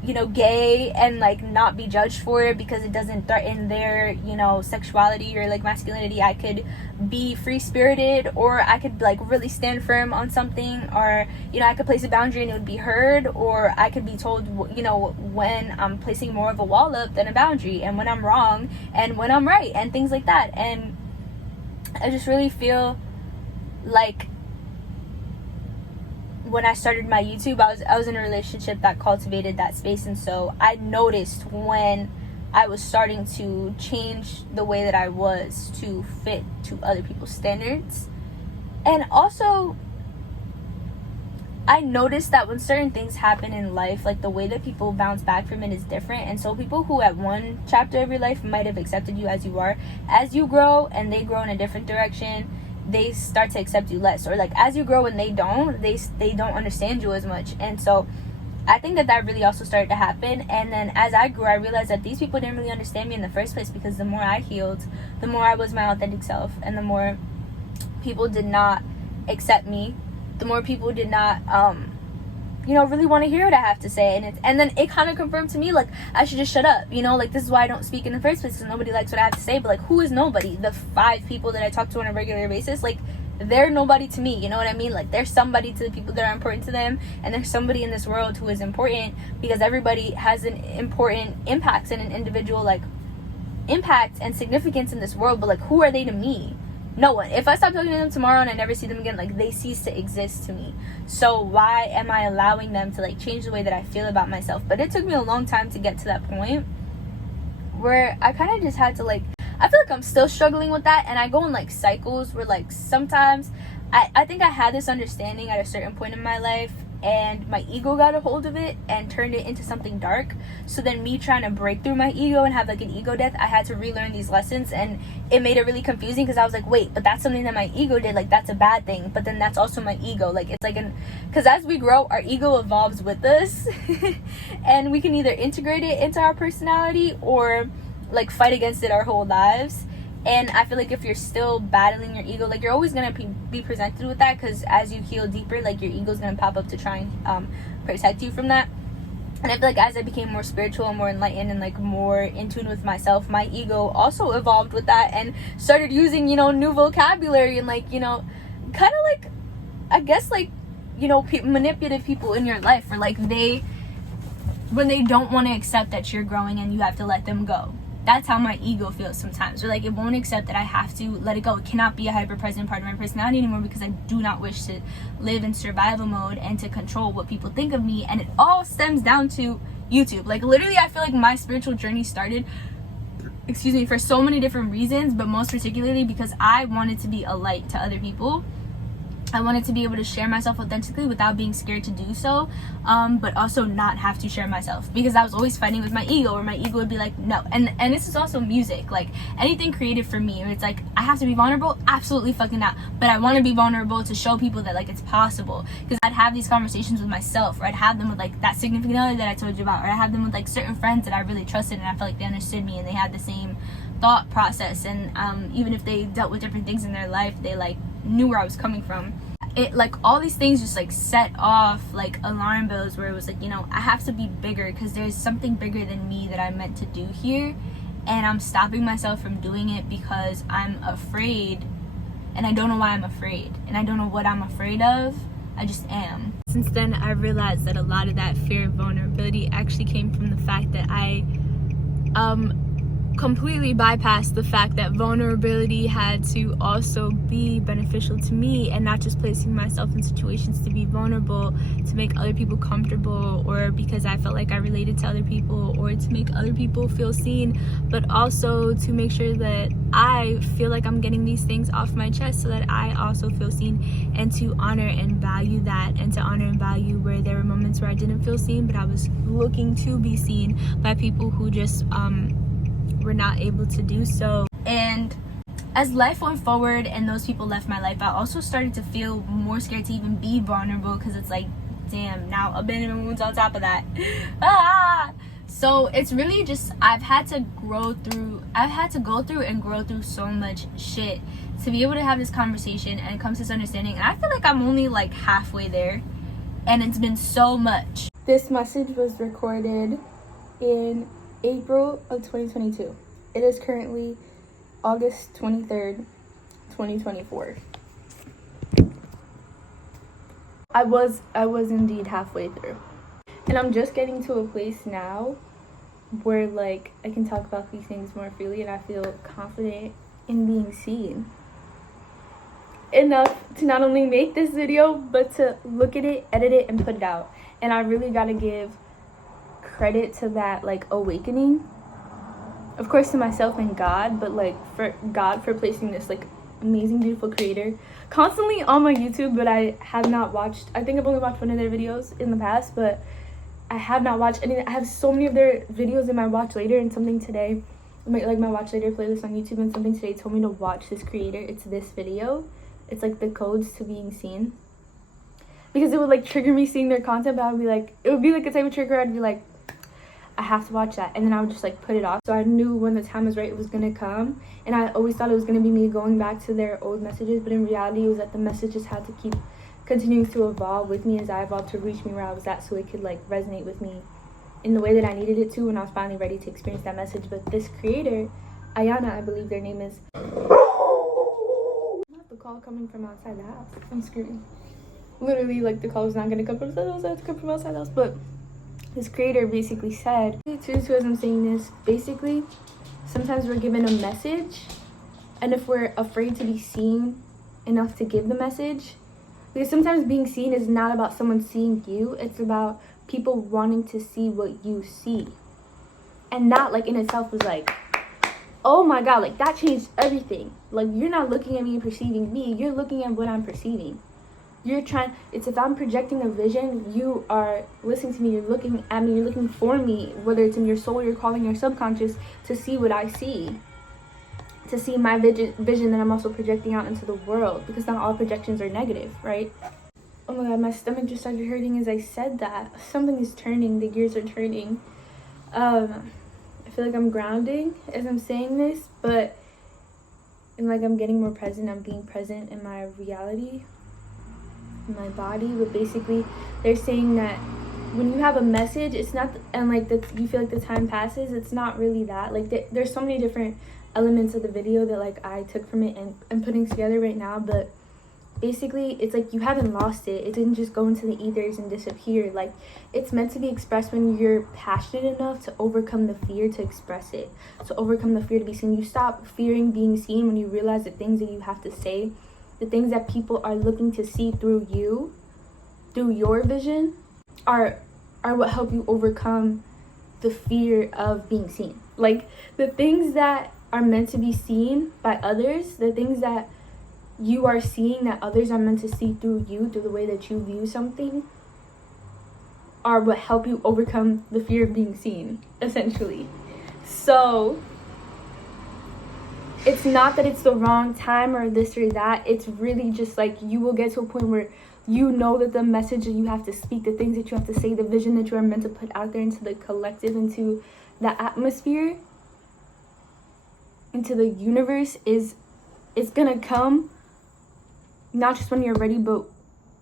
you know, gay and like not be judged for it because it doesn't threaten their, you know, sexuality or like masculinity. I could be free spirited, or I could like really stand firm on something, or, you know, I could place a boundary and it would be heard, or I could be told, you know, when I'm placing more of a wall up than a boundary, and when I'm wrong and when I'm right, and things like that. And I just really feel like when I started my YouTube, I was in a relationship that cultivated that space. And so I noticed when I was starting to change the way that I was to fit to other people's standards. And also I noticed that when certain things happen in life, like the way that people bounce back from it is different. And so people who at one chapter of your life might have accepted you as you are, as you grow and they grow in a different direction, they start to accept you less. Or like as you grow and they don't understand you as much. And so I think that really also started to happen. And then as I grew, I realized that these people didn't really understand me in the first place, because the more I healed, the more I was my authentic self, and the more people did not accept me, the more people did not you know, really want to hear what I have to say. And then it kind of confirmed to me, like, I should just shut up, you know? Like, this is why I don't speak in the first place, because nobody likes what I have to say. But, like, who is nobody? The 5 people that I talk to on a regular basis, like, they're nobody to me, you know what I mean? Like, there's somebody to the people that are important to them, and there's somebody in this world who is important, because everybody has an important impact and an individual, like, impact and significance in this world. But, like, who are they to me? No one. If I stop talking to them tomorrow and I never see them again, like, they cease to exist to me. So why am I allowing them to like change the way that I feel about myself? But it took me a long time to get to that point where I kind of just had to, like, I feel like I'm still struggling with that, and I go in like cycles where like sometimes I think I had this understanding at a certain point in my life, and my ego got a hold of it and turned it into something dark. So then me trying to break through my ego and have like an ego death, I had to relearn these lessons, and it made it really confusing, because I was like, wait, but that's something that my ego did, like that's a bad thing, but then that's also my ego. Like it's like because as we grow, our ego evolves with us and we can either integrate it into our personality or like fight against it our whole lives. And I feel like if you're still battling your ego, like you're always going to be presented with that, because as you heal deeper, like your ego's going to pop up to try and protect you from that. And I feel like as I became more spiritual and more enlightened and like more in tune with myself, my ego also evolved with that and started using, you know, new vocabulary and like, you know, kind of like, I guess like, you know, manipulative people in your life, or like when they don't want to accept that you're growing and you have to let them go. that's how my ego feels sometimes. Or like it won't accept that I have to let it go. It cannot be a hyper-present part of my personality anymore, because I do not wish to live in survival mode and to control what people think of me. And it all stems down to YouTube. Like literally, I feel like my spiritual journey started, for so many different reasons, but most particularly because I wanted to be a light to other people. I wanted to be able to share myself authentically without being scared to do so, but also not have to share myself, because I was always fighting with my ego, where my ego would be like, no. And this is also music, like anything creative for me, it's like I have to be vulnerable, absolutely fucking not, but I want to be vulnerable to show people that like it's possible. Because I'd have these conversations with myself, or I'd have them with like that significant other that I told you about, or I have them with like certain friends that I really trusted and I felt like they understood me and they had the same thought process, and even if they dealt with different things in their life, they like knew where I was coming from. It like all these things just like set off like alarm bells, where it was like, you know, I have to be bigger, because there's something bigger than me that I'm meant to do here, and I'm stopping myself from doing it because I'm afraid, and I don't know why I'm afraid, and I don't know what I'm afraid of. I just am. Since then, I realized that a lot of that fear of vulnerability actually came from the fact that I completely bypassed the fact that vulnerability had to also be beneficial to me, and not just placing myself in situations to be vulnerable to make other people comfortable, or because I felt like I related to other people, or to make other people feel seen, but also to make sure that I feel like I'm getting these things off my chest so that I also feel seen, and to honor and value that, and to honor and value where there were moments where I didn't feel seen, but I was looking to be seen by people who just were not able to do so. And as life went forward and those people left my life, I also started to feel more scared to even be vulnerable, because it's like, damn, now abandonment wounds on top of that. So it's really just, I've had to go through and grow through so much shit to be able to have this conversation and come to this understanding. And I feel like I'm only like halfway there, and it's been so much. This message was recorded in April of 2022. It is currently August 23rd, 2024. I was indeed halfway through. And I'm just getting to a place now where like I can talk about these things more freely, and I feel confident in being seen enough to not only make this video, but to look at it, edit it, and put it out. And I really gotta give credit to that like awakening, of course, to myself and God, but like for God for placing this like amazing, beautiful creator constantly on my YouTube. But I have not watched, I think I've only watched one of their videos in the past, but I have not watched any. I have so many of their videos in my watch later, and something today, like my watch later playlist on YouTube, and something today told me to watch this creator. It's this video. It's like the codes to being seen, because it would like trigger me seeing their content, but I would be like, it would be like a type of trigger. I'd be like, I have to watch that, and then I would just like put it off. So I knew when the time was right, it was gonna come, and I always thought it was gonna be me going back to their old messages, but in reality it was that the messages had to keep continuing to evolve with me as I evolved to reach me where I was at, so it could like resonate with me in the way that I needed it to when I was finally ready to experience that message. But this creator, Ayana, I believe their name is, not the call coming from outside the house, I'm screaming. Literally, like, the call was not gonna come from outside the house, it had to come from outside the house. But this creator basically said, as I'm saying this, basically, sometimes we're given a message, and if we're afraid to be seen enough to give the message, because sometimes being seen is not about someone seeing you, it's about people wanting to see what you see. And that, like, in itself was like, oh my God, like, that changed everything. Like, you're not looking at me and perceiving me, you're looking at what I'm perceiving. It's if I'm projecting a vision, you are listening to me, you're looking at me, you're looking for me, whether it's in your soul, you're calling your subconscious to see what I see, to see my vision that I'm also projecting out into the world, because not all projections are negative, right? Oh my God, my stomach just started hurting as I said that. Something is turning, the gears are turning. I feel like I'm grounding as I'm saying this, but and like I'm getting more present, I'm being present in my reality, my body. But basically they're saying that when you have a message, it's not, and like that you feel like the time passes, it's not really that. Like there's so many different elements of the video that like I took from it and I'm putting together right now, but basically it's like you haven't lost it. It didn't just go into the ethers and disappear. Like, it's meant to be expressed when you're passionate enough to overcome the fear to express it, to overcome the fear to be seen. You stop fearing being seen when you realize the things that you have to say, the things that people are looking to see through you, through your vision, are what help you overcome the fear of being seen. Like, the things that are meant to be seen by others, the things that you are seeing that others are meant to see through you, through the way that you view something, are what help you overcome the fear of being seen, essentially. So it's not that it's the wrong time or this or that. It's really just like, you will get to a point where you know that the message that you have to speak, the things that you have to say, the vision that you are meant to put out there into the collective, into the atmosphere, into the universe, is gonna come not just when you're ready, but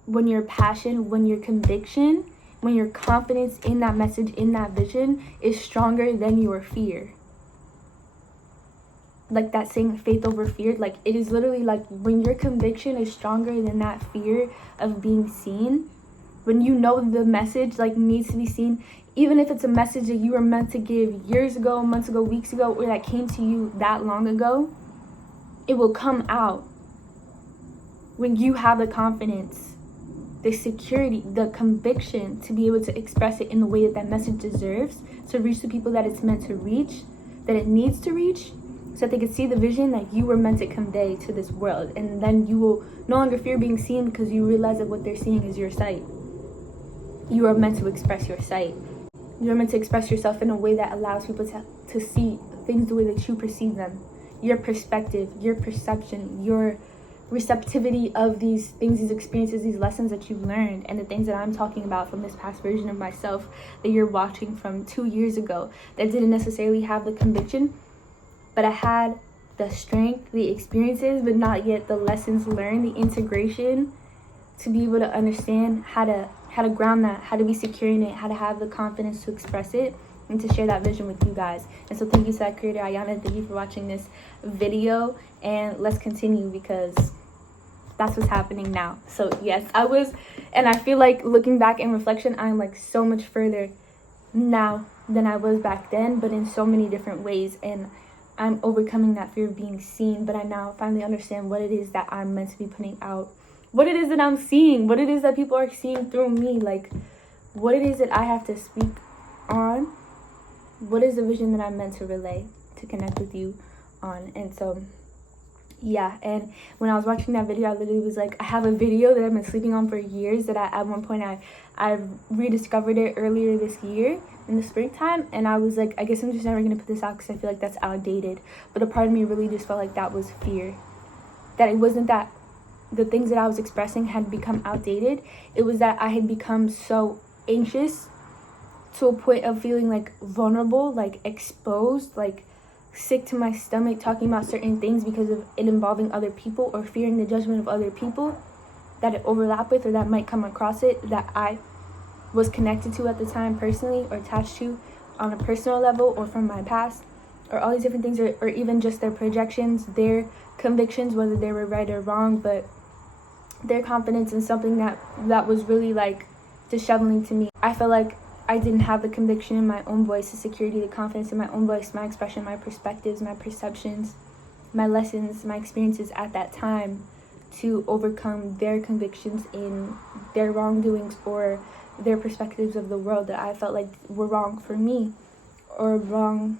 when your passion, when your conviction, when your confidence in that message, in that vision is stronger than your fear. Like that saying, faith over fear, like, it is literally like, when your conviction is stronger than that fear of being seen, when you know the message like needs to be seen, even if it's a message that you were meant to give years ago, months ago, weeks ago, or that came to you that long ago, it will come out when you have the confidence, the security, the conviction to be able to express it in the way that that message deserves, to reach the people that it's meant to reach, that it needs to reach, so that they can see the vision that you were meant to convey to this world. And then you will no longer fear being seen, because you realize that what they're seeing is your sight. You are meant to express your sight. You're meant to express yourself in a way that allows people to see things the way that you perceive them. Your perspective, your perception, your receptivity of these things, these experiences, these lessons that you've learned, and the things that I'm talking about from this past version of myself that you're watching from 2 years ago, that didn't necessarily have the conviction, but I had the strength, the experiences, but not yet the lessons learned, the integration, to be able to understand how to ground that, how to be secure in it, how to have the confidence to express it, and to share that vision with you guys. And so thank you to that creator, Ayana. Thank you for watching this video, and let's continue, because that's what's happening now. So yes, and I feel like, looking back in reflection, I'm like so much further now than I was back then, but in so many different ways. And I'm overcoming that fear of being seen, but I now finally understand what it is that I'm meant to be putting out, what it is that I'm seeing, what it is that people are seeing through me, like what it is that I have to speak on, what is the vision that I'm meant to relay, to connect with you on. And so yeah, and when I was watching that video, I literally was like, I have a video that I've been sleeping on for years, that at one point I rediscovered it earlier this year in the springtime, and I was like, I guess I'm just never gonna put this out because I feel like that's outdated. But a part of me really just felt like that was fear, that it wasn't that the things that I was expressing had become outdated, it was that I had become so anxious to a point of feeling like vulnerable, like exposed, like sick to my stomach talking about certain things because of it involving other people, or fearing the judgment of other people that it overlap with, or that might come across it, that I was connected to at the time personally, or attached to on a personal level, or from my past, or all these different things, or even just their projections, their convictions, whether they were right or wrong, but their confidence in something that was really like disheveling to me. I felt like I didn't have the conviction in my own voice, the security, the confidence in my own voice, my expression, my perspectives, my perceptions, my lessons, my experiences at that time, to overcome their convictions in their wrongdoings, or their perspectives of the world that I felt like were wrong for me, or wrong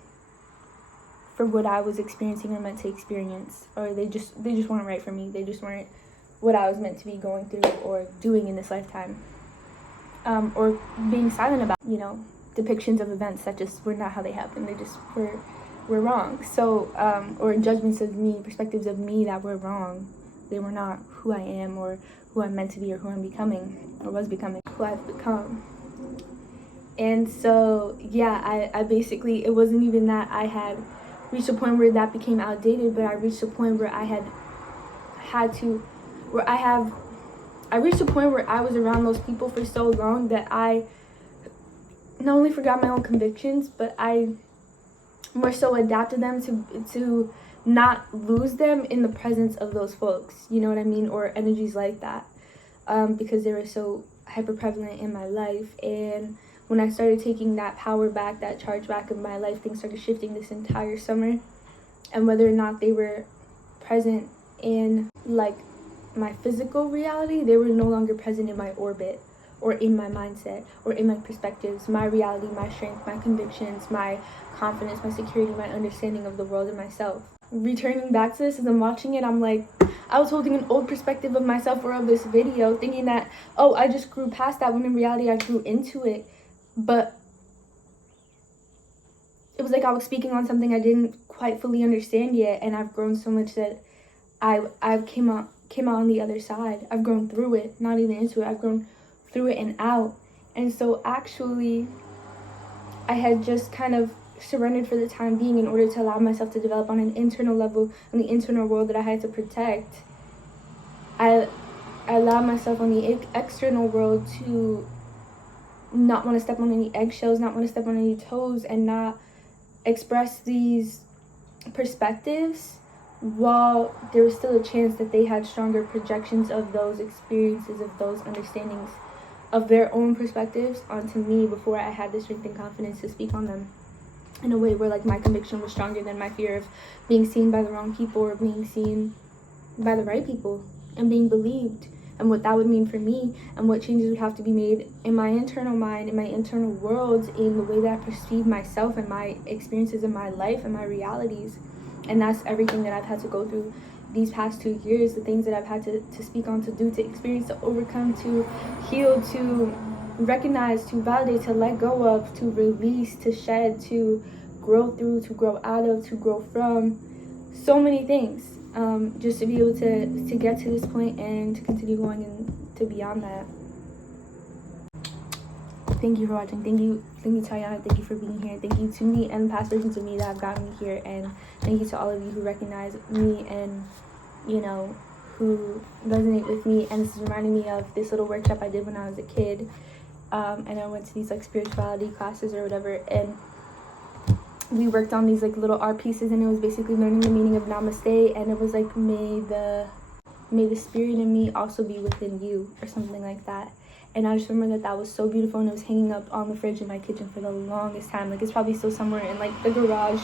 for what I was experiencing or meant to experience, or they just weren't right for me. They just weren't what I was meant to be going through or doing in this lifetime. Or being silent about, depictions of events that just were not how they happened. They just were wrong. So, or judgments of me, perspectives of me that were wrong. They were not who I am, or who I'm meant to be, or who I'm becoming, or was becoming, who I've become. And so, yeah, I basically, it wasn't even that I had reached a point where that became outdated, but I reached a point where I reached a point where I was around those people for so long that I not only forgot my own convictions, but I more so adapted them to not lose them in the presence of those folks, you know what I mean, or energies like that, because they were so hyper prevalent in my life. And when I started taking that power back, that charge back of my life, things started shifting this entire summer. And whether or not they were present in like my physical reality, they were no longer present in my orbit or in my mindset or in my perspectives, my reality, my strength, my convictions, my confidence, my security, my understanding of the world and myself. Returning back to this, as I'm watching it, I'm like, I was holding an old perspective of myself or of this video, thinking that, oh, I just grew past that, when in reality I grew into it. But it was like I was speaking on something I didn't quite fully understand yet, and I've grown so much that I've came out on the other side. I've grown through it, not even into it. I've grown through it and out. And so actually, I had just kind of surrendered for the time being in order to allow myself to develop on an internal level, in the internal world that I had to protect. I allowed myself on the external world to not want to step on any eggshells, not want to step on any toes, and not express these perspectives while there was still a chance that they had stronger projections of those experiences, of those understandings, of their own perspectives onto me before I had the strength and confidence to speak on them in a way where like my conviction was stronger than my fear of being seen by the wrong people or being seen by the right people and being believed, and what that would mean for me, and what changes would have to be made in my internal mind, in my internal world, in the way that I perceive myself and my experiences in my life and my realities. And that's everything that I've had to go through these past 2 years, the things that I've had to speak on, to do, to experience, to overcome, to heal, to recognize, to validate, to let go of, to release, to shed, to grow through, to grow out of, to grow from. So many things, just to be able to get to this point and to continue going and to beyond that. Thank you for watching. Thank you Tayana. Thank you for being here. Thank you to me and past versions of me that have gotten me here, and thank you to all of you who recognize me and, you know, who resonate with me. And this is reminding me of this little workshop I did when I was a kid, and I went to these like spirituality classes or whatever, and we worked on these like little art pieces, and it was basically learning the meaning of namaste, and it was like, may the spirit in me also be within you, or something like that. And I just remember that was so beautiful, and it was hanging up on the fridge in my kitchen for the longest time. Like, it's probably still somewhere in like the garage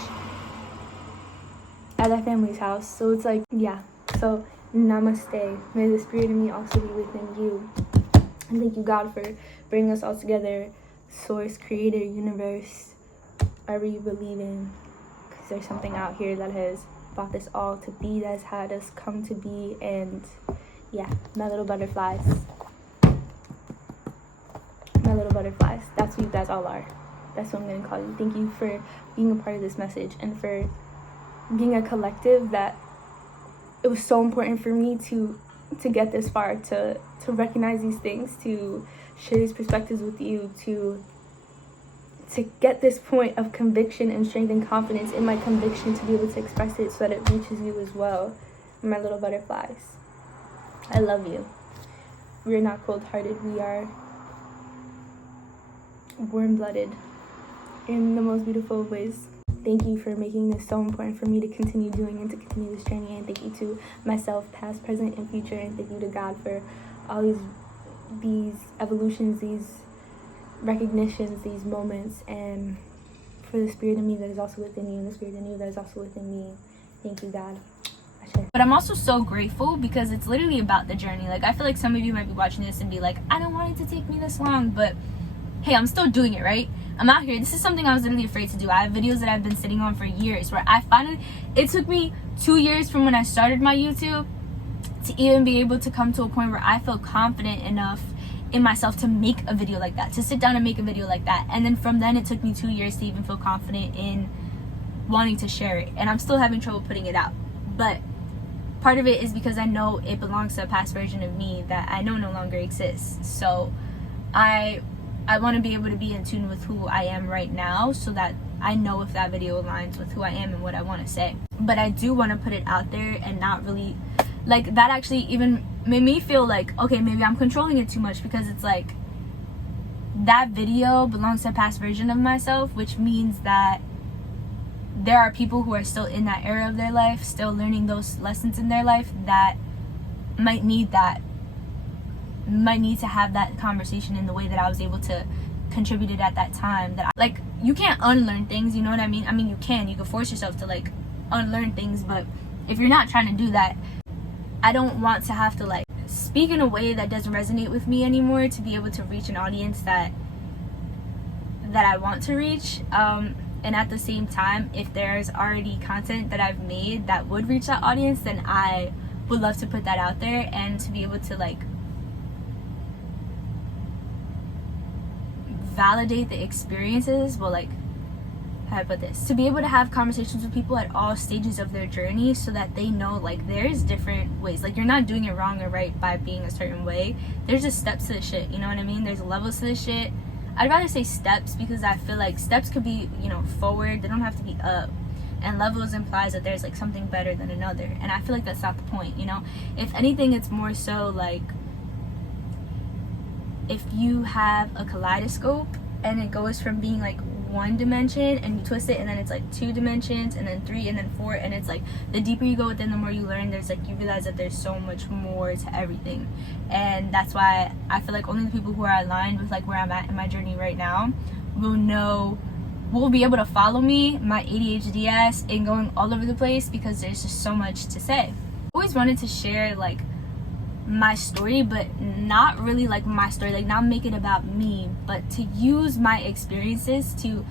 at that family's house. So it's like, yeah. So namaste. May the spirit in me also be within you. And thank you, God, for bringing us all together. Source, creator, universe, whatever you believe in. Because there's something out here that has brought this all to be, that has had us come to be. And yeah, my little butterflies. My little butterflies. That's who you guys all are. That's what I'm going to call you. Thank you for being a part of this message, and for being a collective that it was so important for me to get this far, to recognize these things, to share these perspectives with you, to get this point of conviction and strength and confidence in my conviction, to be able to express it so that it reaches you as well. My little butterflies, I love you. We are not cold-hearted. We are warm-blooded in the most beautiful ways. Thank you for making this so important for me to continue doing and to continue this journey. And thank you to myself, past, present, and future. And thank you to God for all these evolutions, these recognitions, these moments, and for the spirit in me that is also within you, and the spirit in you that is also within me. Thank you, God. But I'm also so grateful, because it's literally about the journey. Like, I feel like some of you might be watching this and be like, I don't want it to take me this long, but hey, I'm still doing it, right? I'm out here. This is something I was literally afraid to do. I have videos that I've been sitting on for years, where I finally, it took me 2 years from when I started my YouTube to even be able to come to a point where I feel confident enough in myself to make a video like that, to sit down and make a video like that. And then from then, it took me 2 years to even feel confident in wanting to share it. And I'm still having trouble putting it out. But part of it is because I know it belongs to a past version of me that I know no longer exists. So I want to be able to be in tune with who I am right now, so that I know if that video aligns with who I am and what I want to say. But I do want to put it out there, and not really, like, that actually even made me feel like, okay, maybe I'm controlling it too much, because it's like, that video belongs to a past version of myself, which means that there are people who are still in that era of their life, still learning those lessons in their life, that might need to have that conversation in the way that I was able to contribute it at that time. That like, you can't unlearn things, you know what I mean? I mean, you can force yourself to like unlearn things, but if you're not trying to do that, I don't want to have to like speak in a way that doesn't resonate with me anymore to be able to reach an audience that I want to reach. And at the same time, if there's already content that I've made that would reach that audience, then I would love to put that out there, and to be able to like validate the experiences. Well, like, how do I put this? To be able to have conversations with people at all stages of their journey, so that they know like there's different ways. Like, you're not doing it wrong or right by being a certain way. There's just steps to the shit, you know what I mean? There's levels to the shit. I'd rather say steps, because I feel like steps could be, forward. They don't have to be up. And levels implies that there's like something better than another. And I feel like that's not the point, If anything, it's more so like, if you have a kaleidoscope and it goes from being like one dimension and you twist it, and then it's like 2 dimensions, and then 3, and then 4, and it's like the deeper you go within, the more you learn. There's like, you realize that there's so much more to everything. And that's why I feel like only the people who are aligned with like where I'm at in my journey right now will be able to follow me, my ADHD ass, in going all over the place, because there's just so much to say. I always wanted to share like my story, but not really like my story, like not make it about me, but to use my experiences to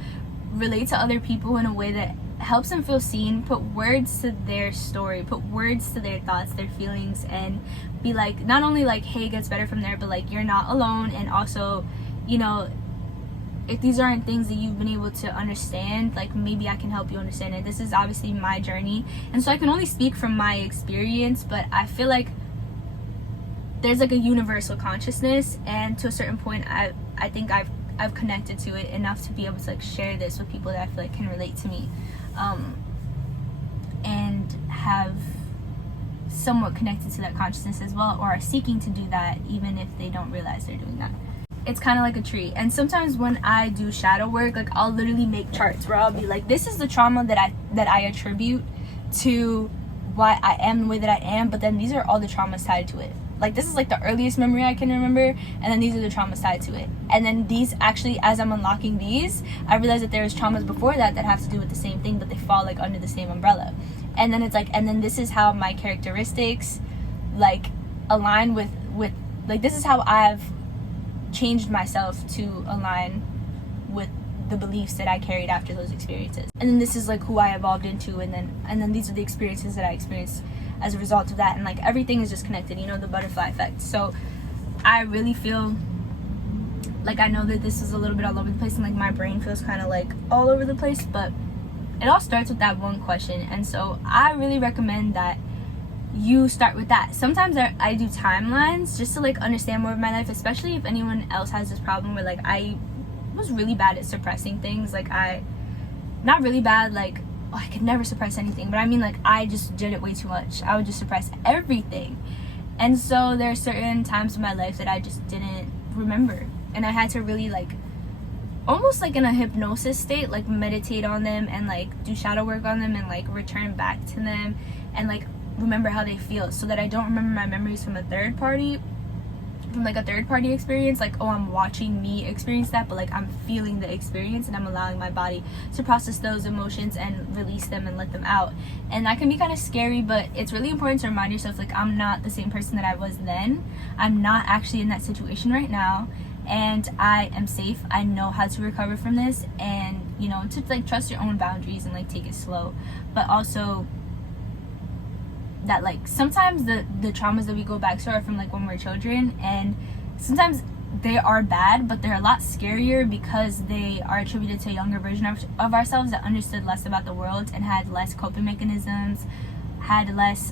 relate to other people in a way that helps them feel seen, put words to their story, put words to their thoughts, their feelings, and be like, not only like, hey, it gets better from there, but like, you're not alone. And also, if these aren't things that you've been able to understand, like, maybe I can help you understand it. This is obviously my journey, and so I can only speak from my experience, but I feel like there's like a universal consciousness, and to a certain point I think I've connected to it enough to be able to like share this with people that I feel like can relate to me, and have somewhat connected to that consciousness as well, or are seeking to do that even if they don't realize they're doing that. It's kind of like a tree. And sometimes when I do shadow work, like, I'll literally make charts where I'll be like, this is the trauma that I attribute to why I am the way that I am, but then these are all the traumas tied to it. Like, this is like the earliest memory I can remember, and then these are the traumas tied to it. And then these actually, as I'm unlocking these, I realize that there's traumas before that have to do with the same thing, but they fall like under the same umbrella. And then it's like, and then this is how my characteristics like align with like, this is how I've changed myself to align with the beliefs that I carried after those experiences. And then this is like who I evolved into, and then these are the experiences that I experienced as a result of that. And like, everything is just connected, the butterfly effect. So I really feel like, I know that this is a little bit all over the place, and like my brain feels kind of like all over the place, but it all starts with that one question. And so I really recommend that you start with that. Sometimes I do timelines just to like understand more of my life, especially if anyone else has this problem where like I was really bad at suppressing things. Like, not really bad, like, I could never suppress anything, but I mean, like, I just did it way too much. I would just suppress everything. And so there are certain times in my life that I just didn't remember, and I had to really like, almost like in a hypnosis state, like meditate on them and like do shadow work on them and like return back to them and like remember how they feel, so that I don't remember my memories from a third party experience, like, oh, I'm watching me experience that, but like, I'm feeling the experience and I'm allowing my body to process those emotions and release them and let them out. And that can be kind of scary, but it's really important to remind yourself, like, I'm not the same person that I was then. I'm not actually in that situation right now, and I am safe. I know how to recover from this, and to like trust your own boundaries and like take it slow. But also that like, sometimes the traumas that we go back to are from like when we're children, and sometimes they are bad, but they're a lot scarier because they are attributed to a younger version of ourselves that understood less about the world and had less coping mechanisms, had less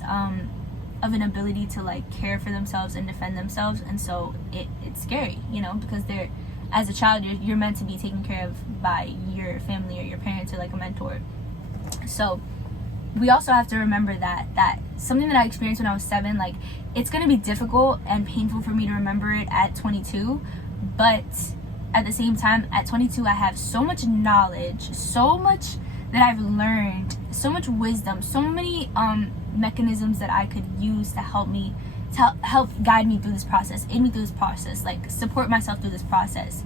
of an ability to like care for themselves and defend themselves. And so it's scary, because they're, as a child, you're meant to be taken care of by your family or your parents or like a mentor. So we also have to remember that something that I experienced when I was 7, like, it's going to be difficult and painful for me to remember it at 22, but at the same time, at 22, I have so much knowledge, so much that I've learned, so much wisdom, so many mechanisms that I could use to help me, to help guide me through this process, aid me through this process, like support myself through this process.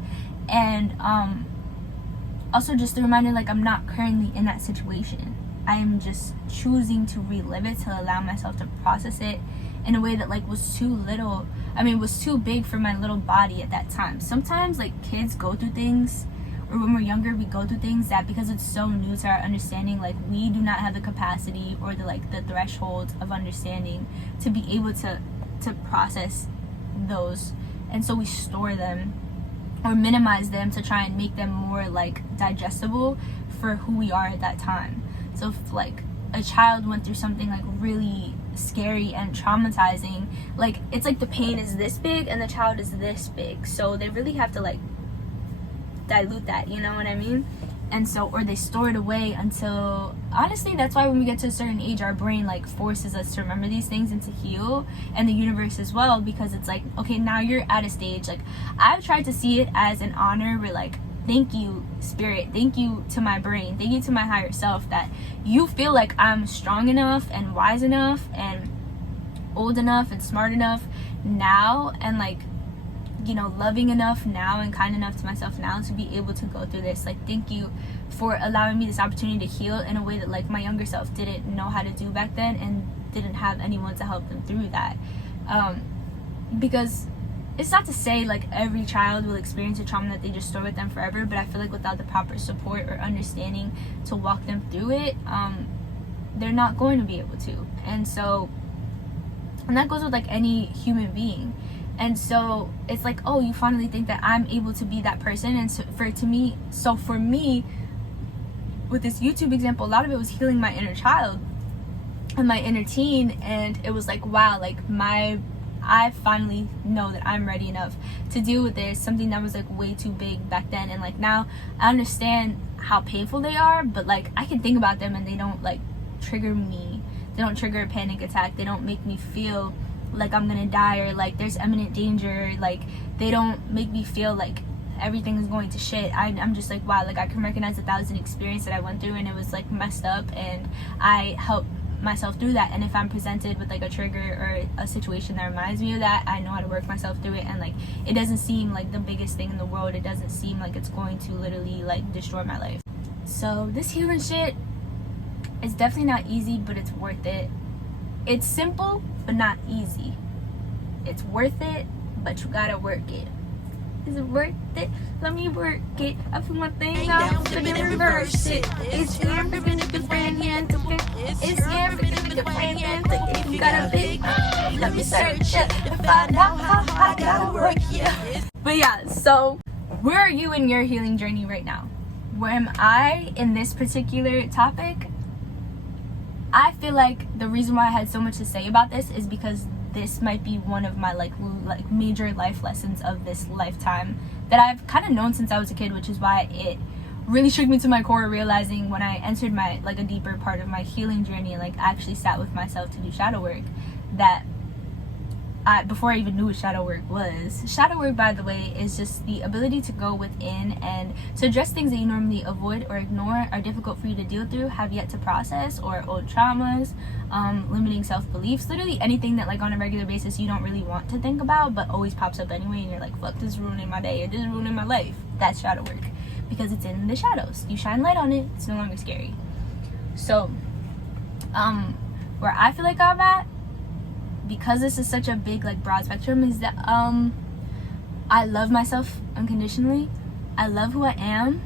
And also just a reminder, like, I'm not currently in that situation. I am just choosing to relive it, to allow myself to process it in a way that like was too big for my little body at that time. Sometimes like kids go through things, or when we're younger we go through things that, because it's so new to our understanding, like we do not have the capacity or the threshold of understanding to be able to process those, and so we store them or minimize them to try and make them more like digestible for who we are at that time. So if like a child went through something like really scary and traumatizing, like it's like the pain is this big and the child is this big, so they really have to like dilute that, you know what I mean? And so, or they store it away until, honestly, that's why when we get to a certain age, our brain like forces us to remember these things and to heal, and the universe as well, because it's like, okay, now you're at a stage, like I've tried to see it as an honor where like, thank you spirit, thank you to my brain, thank you to my higher self that you feel like I'm strong enough and wise enough and old enough and smart enough now, and like, you know, loving enough now and kind enough to myself now to be able to go through this. Like, thank you for allowing me this opportunity to heal in a way that like my younger self didn't know how to do back then and didn't have anyone to help them through that. Because it's not to say like every child will experience a trauma that they just store with them forever, but I feel like without the proper support or understanding to walk them through it, they're not going to be able to. And so, and that goes with like any human being. And so it's like, oh, you finally think that I'm able to be that person. And so for me with this YouTube example, a lot of it was healing my inner child and my inner teen. And it was like, wow, like I finally know that I'm ready enough to deal with this, something that was like way too big back then. And like now I understand how painful they are, but like I can think about them and they don't like trigger me. They don't trigger a panic attack. They don't make me feel like I'm gonna die or like there's imminent danger. Like they don't make me feel like everything is going to shit. I'm just like, wow, like I can recognize 1,000 experience that I went through and it was like messed up, and I helped myself through that. And if I'm presented with like a trigger or a situation that reminds me of that, I know how to work myself through it. And like it doesn't seem like the biggest thing in the world. It doesn't seem like it's going to literally like destroy my life. So this healing shit is definitely not easy, but it's worth it. It's simple but not easy. It's worth it, but you gotta work it. Is it worth it? Let me work it. I put my thing out, but then reverse it. It's here for me to friend. It's here for me to friend. If you got a big, let me search it and find out how I gotta work it. But yeah, so where are you in your healing journey right now? Where am I in this particular topic? I feel like the reason why I had so much to say about this is because this might be one of my like major life lessons of this lifetime that I've kind of known since I was a kid, which is why it really shook me to my core, realizing when I entered my like a deeper part of my healing journey and like actually sat with myself to do shadow work, that before I even knew what shadow work was. Shadow work, by the way, is just the ability to go within and to address things that you normally avoid or ignore, are difficult for you to deal through, have yet to process, or old traumas, limiting self-beliefs, literally anything that like on a regular basis you don't really want to think about but always pops up anyway, and you're like, fuck, this is ruining my day, or this is ruining my life. That's shadow work, because it's in the shadows. You shine light on it, it's no longer scary. So where I feel like I'm at, because this is such a big like broad spectrum, is that I love myself unconditionally. I love who I am.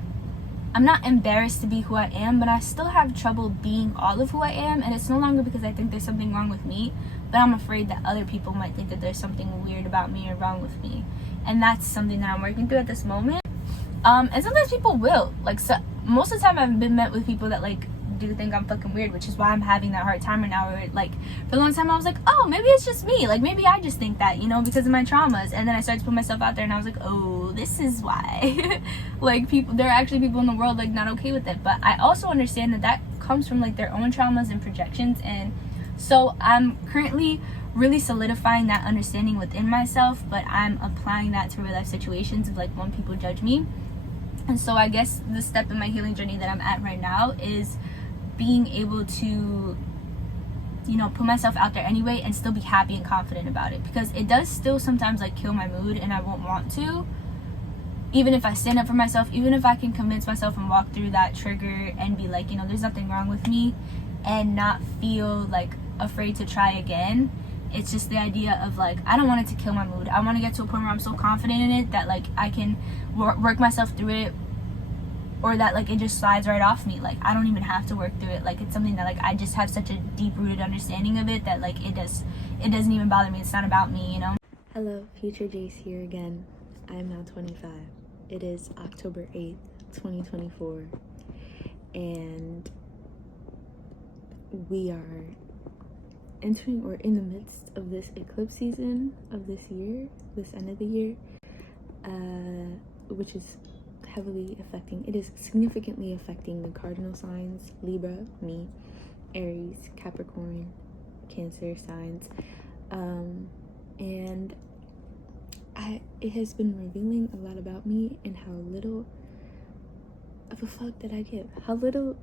I'm not embarrassed to be who I am, but I still have trouble being all of who I am. And it's no longer because I think there's something wrong with me, but I'm afraid that other people might think that there's something weird about me or wrong with me. And that's something that I'm working through at this moment. And sometimes people will like, so most of the time I've been met with people that like do think I'm fucking weird, which is why I'm having that hard time right now, where like for a long time I was like, oh, maybe it's just me, like maybe I just think that, you know, because of my traumas. And then I started to put myself out there and I was like, oh, this is why like people, there are actually people in the world like not okay with it. But I also understand that that comes from like their own traumas and projections. And so I'm currently really solidifying that understanding within myself, but I'm applying that to real life situations of like when people judge me. And so I guess the step in my healing journey that I'm at right now is being able to, you know, put myself out there anyway and still be happy and confident about it, because it does still sometimes like kill my mood, and I won't want to, even if I stand up for myself, even if I can convince myself and walk through that trigger and be like, you know, there's nothing wrong with me, and not feel like afraid to try again. It's just the idea of like, I don't want it to kill my mood. I want to get to a point where I'm so confident in it that like I can work myself through it, or that like it just slides right off me. Like I don't even have to work through it. Like it's something that like I just have such a deep-rooted understanding of it that like it doesn't even bother me. It's not about me, you know. Hello, future Jace here again. I am now 25. It is October 8th, 2024, and we are entering or in the midst of this eclipse season of this year, this end of the year, which is heavily affecting, it is significantly affecting the cardinal signs: Libra, me, Aries, Capricorn, Cancer signs, and it has been revealing a lot about me and how little of a fuck that I give, how little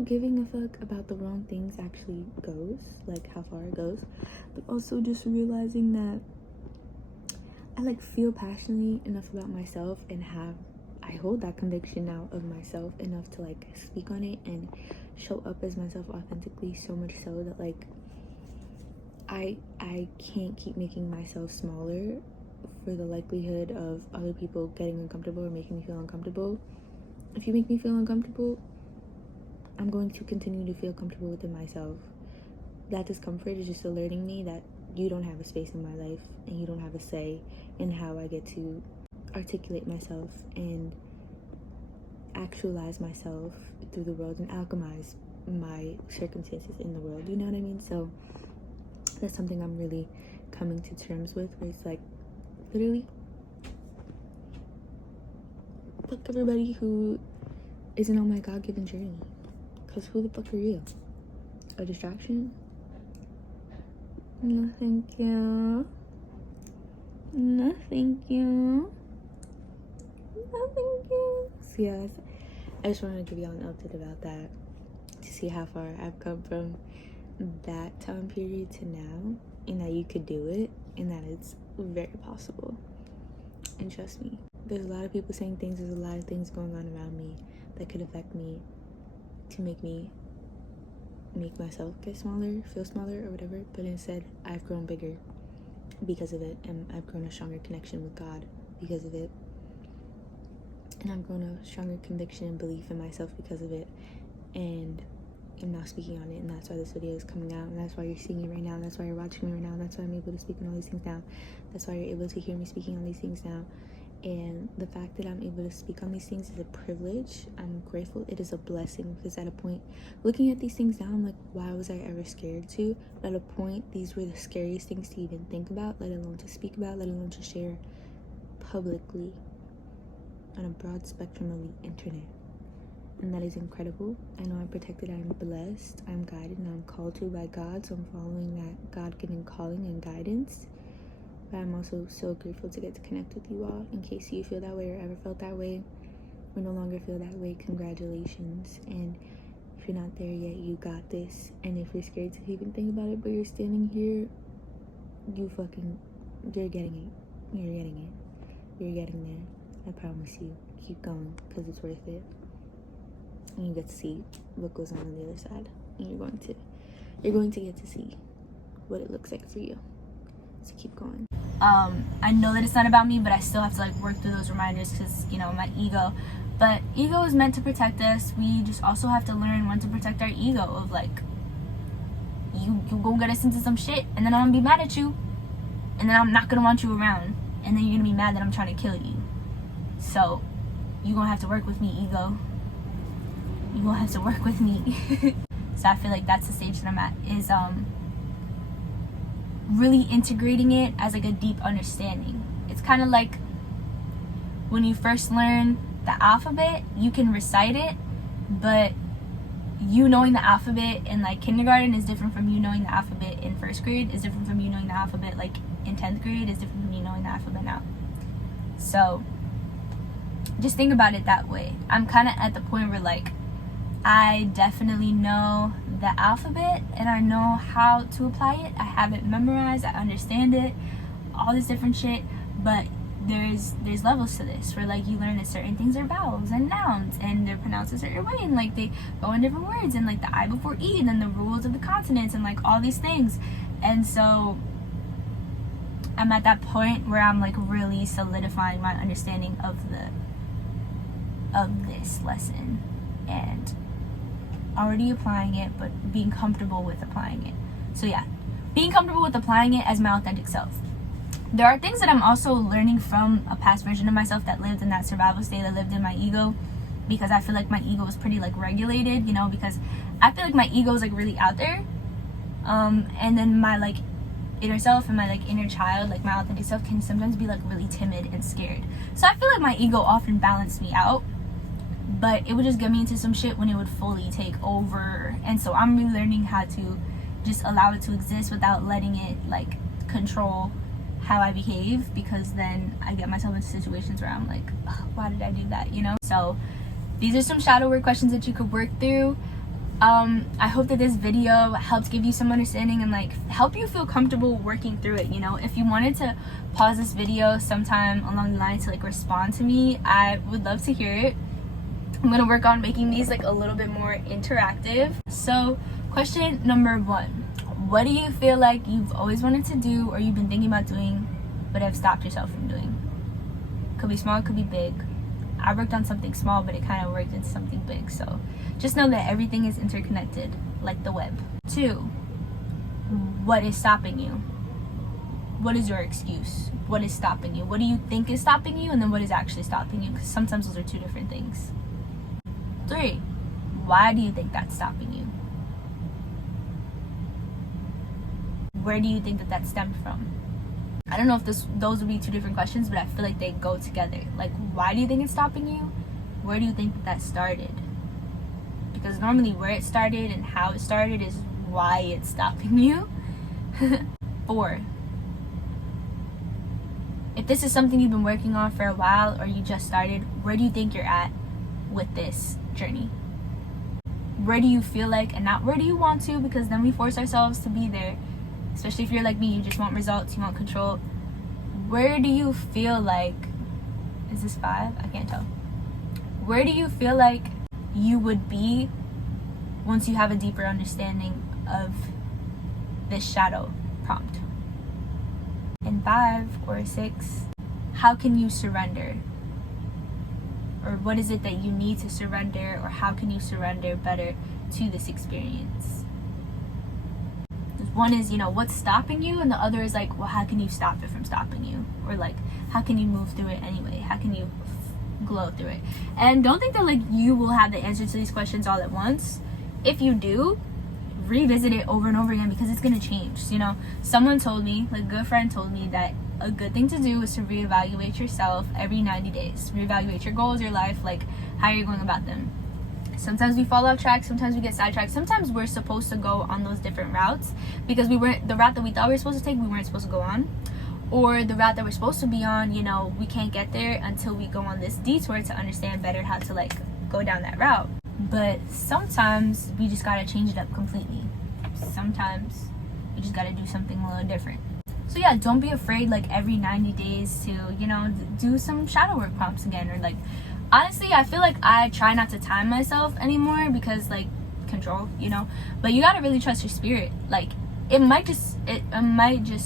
giving a fuck about the wrong things actually goes, like how far it goes, but also just realizing that I like feel passionately enough about myself, and I hold that conviction now of myself enough to like speak on it and show up as myself authentically, so much so that like I can't keep making myself smaller for the likelihood of other people getting uncomfortable or making me feel uncomfortable. If you make me feel uncomfortable, I'm going to continue to feel comfortable within myself. That discomfort is just alerting me that you don't have a space in my life, and you don't have a say in how I get to articulate myself and actualize myself through the world and alchemize my circumstances in the world, you know what I mean? So that's something I'm really coming to terms with, where it's like, literally, fuck everybody who isn't on my God-given journey, because who the fuck are you? A distraction? No thank you. No thank you. No thank you. So yeah, I just wanted to give y'all an update about that, to see how far I've come from that time period to now, and that you could do it, and that it's very possible. And trust me, there's a lot of people saying things, there's a lot of things going on around me that could affect me to make myself get smaller, feel smaller or whatever, but instead I've grown bigger because of it, and I've grown a stronger connection with God because of it, and I've grown a stronger conviction and belief in myself because of it, and I'm now speaking on it, and that's why this video is coming out, and that's why you're seeing it right now, and that's why you're watching me right now, and that's why I'm able to speak on all these things now, that's why you're able to hear me speaking on these things now. And the fact that I'm able to speak on these things is a privilege. I'm grateful. It is a blessing, because at a point, looking at these things now, I'm like, why was I ever scared to? But at a point, these were the scariest things to even think about, let alone to speak about, let alone to share publicly on a broad spectrum of the internet. And that is incredible. I know I'm protected, I'm blessed, I'm guided, and I'm called to by God, so I'm following that God-given calling and guidance. But I'm also so grateful to get to connect with you all. In case you feel that way or ever felt that way, or no longer feel that way, congratulations. And if you're not there yet, you got this. And if you're scared to even think about it, but you're standing here, you're getting it. You're getting it. You're getting there. I promise you. Keep going, because it's worth it. And you get to see what goes on the other side. And you're going to get to see what it looks like for you. So keep going. I know that it's not about me, but I still have to like work through those reminders, because, you know, my ego. But ego is meant to protect us. We just also have to learn when to protect our ego, of like, you go get us into some shit, and then I'm gonna be mad at you, and then I'm not gonna want you around, and then you're gonna be mad that I'm trying to kill you. So you're gonna have to work with me, ego. You're gonna have to work with me. So I feel like that's the stage that I'm at, is really integrating it as like a deep understanding. It's kind of like when you first learn the alphabet, you can recite it, but you knowing the alphabet in like kindergarten is different from you knowing the alphabet in first grade, is different from you knowing the alphabet like in 10th grade, is different from you knowing the alphabet now. So just think about it that way. I'm kind of at the point where like I definitely know the alphabet and I know how to apply it. I have it memorized, I understand it, all this different shit, but there's levels to this where like you learn that certain things are vowels and nouns and they're pronounced a certain way and like they go in different words and like the I before E and then the rules of the consonants and like all these things. And so I'm at that point where I'm like really solidifying my understanding of this lesson and already applying it, but being comfortable with applying it. So yeah, being comfortable with applying it as my authentic self. There are things that I'm also learning from a past version of myself that lived in that survival state, that lived in my ego, because I feel like my ego is pretty like regulated, you know, because I feel like my ego is like really out there, and then my like inner self and my like inner child, like my authentic self, can sometimes be like really timid and scared. So I feel like my ego often balanced me out, but it would just get me into some shit when it would fully take over. And so I'm relearning how to just allow it to exist without letting it like control how I behave, because then I get myself into situations where I'm like, why did I do that, you know? So these are some shadow work questions that you could work through. I hope that this video helps give you some understanding and like help you feel comfortable working through it, you know? If you wanted to pause this video sometime along the line to like respond to me, I would love to hear it. I'm gonna work on making these like a little bit more interactive. So question number 1. What do you feel like you've always wanted to do or you've been thinking about doing but have stopped yourself from doing? Could be small, could be big. I worked on something small, but it kind of worked into something big. So just know that everything is interconnected, like the web. 2, what is stopping you? What is your excuse? What is stopping you? What do you think is stopping you? And then what is actually stopping you? Because sometimes those are two different things. 3, why do you think that's stopping you? Where do you think that that stemmed from? I don't know if those would be two different questions, but I feel like they go together. Like, why do you think it's stopping you? Where do you think that started? Because normally where it started and how it started is why it's stopping you. 4, if this is something you've been working on for a while or you just started, where do you think you're at with this journey? Where do you feel like, and not where do you want to, because then we force ourselves to be there. Especially if you're like me, you just want results, you want control. Where do you feel like, is this 5? I can't tell. Where do you feel like you would be once you have a deeper understanding of this shadow prompt? And 5 or 6, how can you surrender? Or what is it that you need to surrender, or how can you surrender better to this experience? One is, you know, what's stopping you, and the other is like, well, how can you stop it from stopping you? Or like, how can you move through it anyway? How can you glow through it? And don't think that like you will have the answer to these questions all at once. If you do, revisit it over and over again, because it's gonna change. You know, someone told me, like a good friend told me, that a good thing to do is to reevaluate yourself every 90 days. Reevaluate your goals, your life, like how you're going about them. Sometimes we fall off track, sometimes we get sidetracked, sometimes we're supposed to go on those different routes because the route that we thought we were supposed to take, we weren't supposed to go on. Or the route that we're supposed to be on, you know, we can't get there until we go on this detour to understand better how to like go down that route. But sometimes we just gotta change it up completely. Sometimes we just gotta do something a little different. So yeah, don't be afraid like every 90 days to, you know, do some shadow work prompts again, or like, honestly, I feel like I try not to time myself anymore because like control, you know, but you gotta really trust your spirit. Like it might just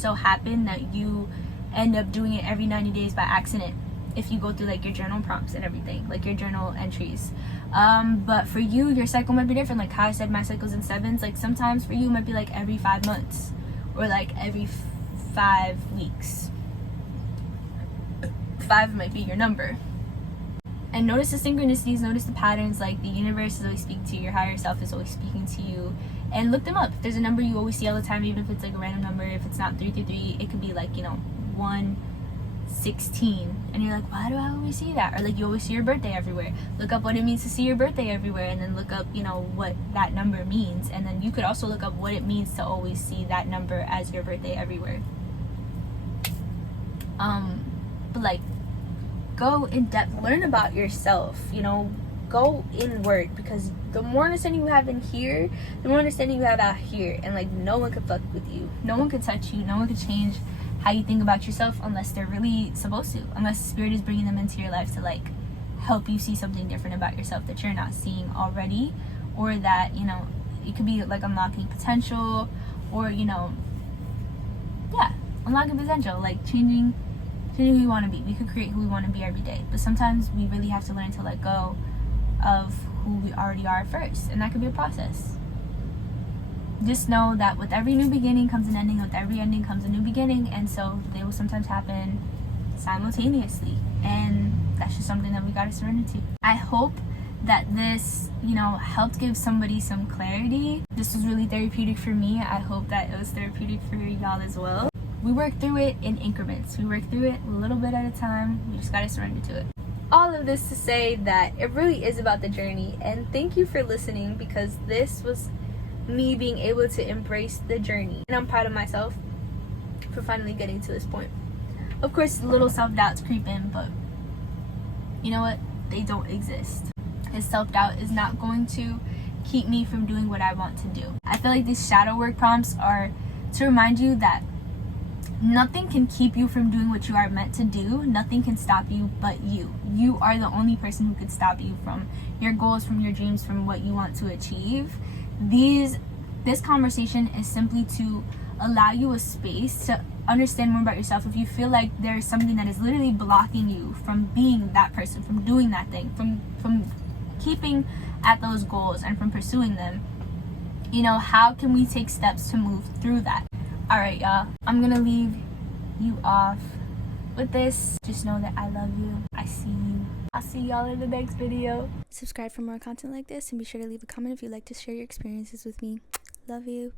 so happen that you end up doing it every 90 days by accident if you go through like your journal prompts and everything, like your journal entries. But for you, your cycle might be different. Like how I said, my cycle's in 7s. Like sometimes for you it might be like every 5 months, or like every 5 weeks. 5 might be your number. And notice the synchronicities, notice the patterns. Like the universe is always speaking to you, your higher self is always speaking to you, and look them up. If there's a number you always see all the time, even if it's like a random number, if it's not 333, it could be like, you know, 116, and you're like, why do I always see that? Or like you always see your birthday everywhere. Look up what it means to see your birthday everywhere, and then look up, you know, what that number means. And then you could also look up what it means to always see that number as your birthday everywhere. But like, go in depth, learn about yourself, you know, go inward, because the more understanding you have in here, the more understanding you have out here. And like, no one could fuck with you, no one could touch you, no one could change how you think about yourself unless they're really supposed to, unless spirit is bringing them into your life to like help you see something different about yourself that you're not seeing already, or that, you know, it could be like unlocking potential, or, you know, yeah, unlocking potential, like changing who you want to be. We could create who we want to be every day, but sometimes we really have to learn to let go of who we already are first, and that could be a process. Just know that with every new beginning comes an ending, with every ending comes a new beginning, and so they will sometimes happen simultaneously, and that's just something that we gotta surrender to. I hope that this, you know, helped give somebody some clarity. This was really therapeutic for me. I hope that it was therapeutic for y'all as well. We work through it in increments. We work through it a little bit at a time. We just gotta surrender to it. All of this to say that it really is about the journey, and thank you for listening, because this was me being able to embrace the journey, and I'm proud of myself for finally getting to this point. Of course, little self-doubts creep in, but you know what? They don't exist. His self-doubt is not going to keep me from doing what I want to do. I feel like these shadow work prompts are to remind you that nothing can keep you from doing what you are meant to do. Nothing can stop you but you. You are the only person who could stop you from your goals, from your dreams, from what you want to achieve. This conversation is simply to allow you a space to understand more about yourself. If you feel like there's something that is literally blocking you from being that person, from doing that thing, from keeping at those goals and from pursuing them, you know, how can we take steps to move through that? All right, y'all, I'm gonna leave you off with this. Just know that I love you. I see you. I'll see y'all in the next video. Subscribe for more content like this, and be sure to leave a comment if you'd like to share your experiences with me. Love you.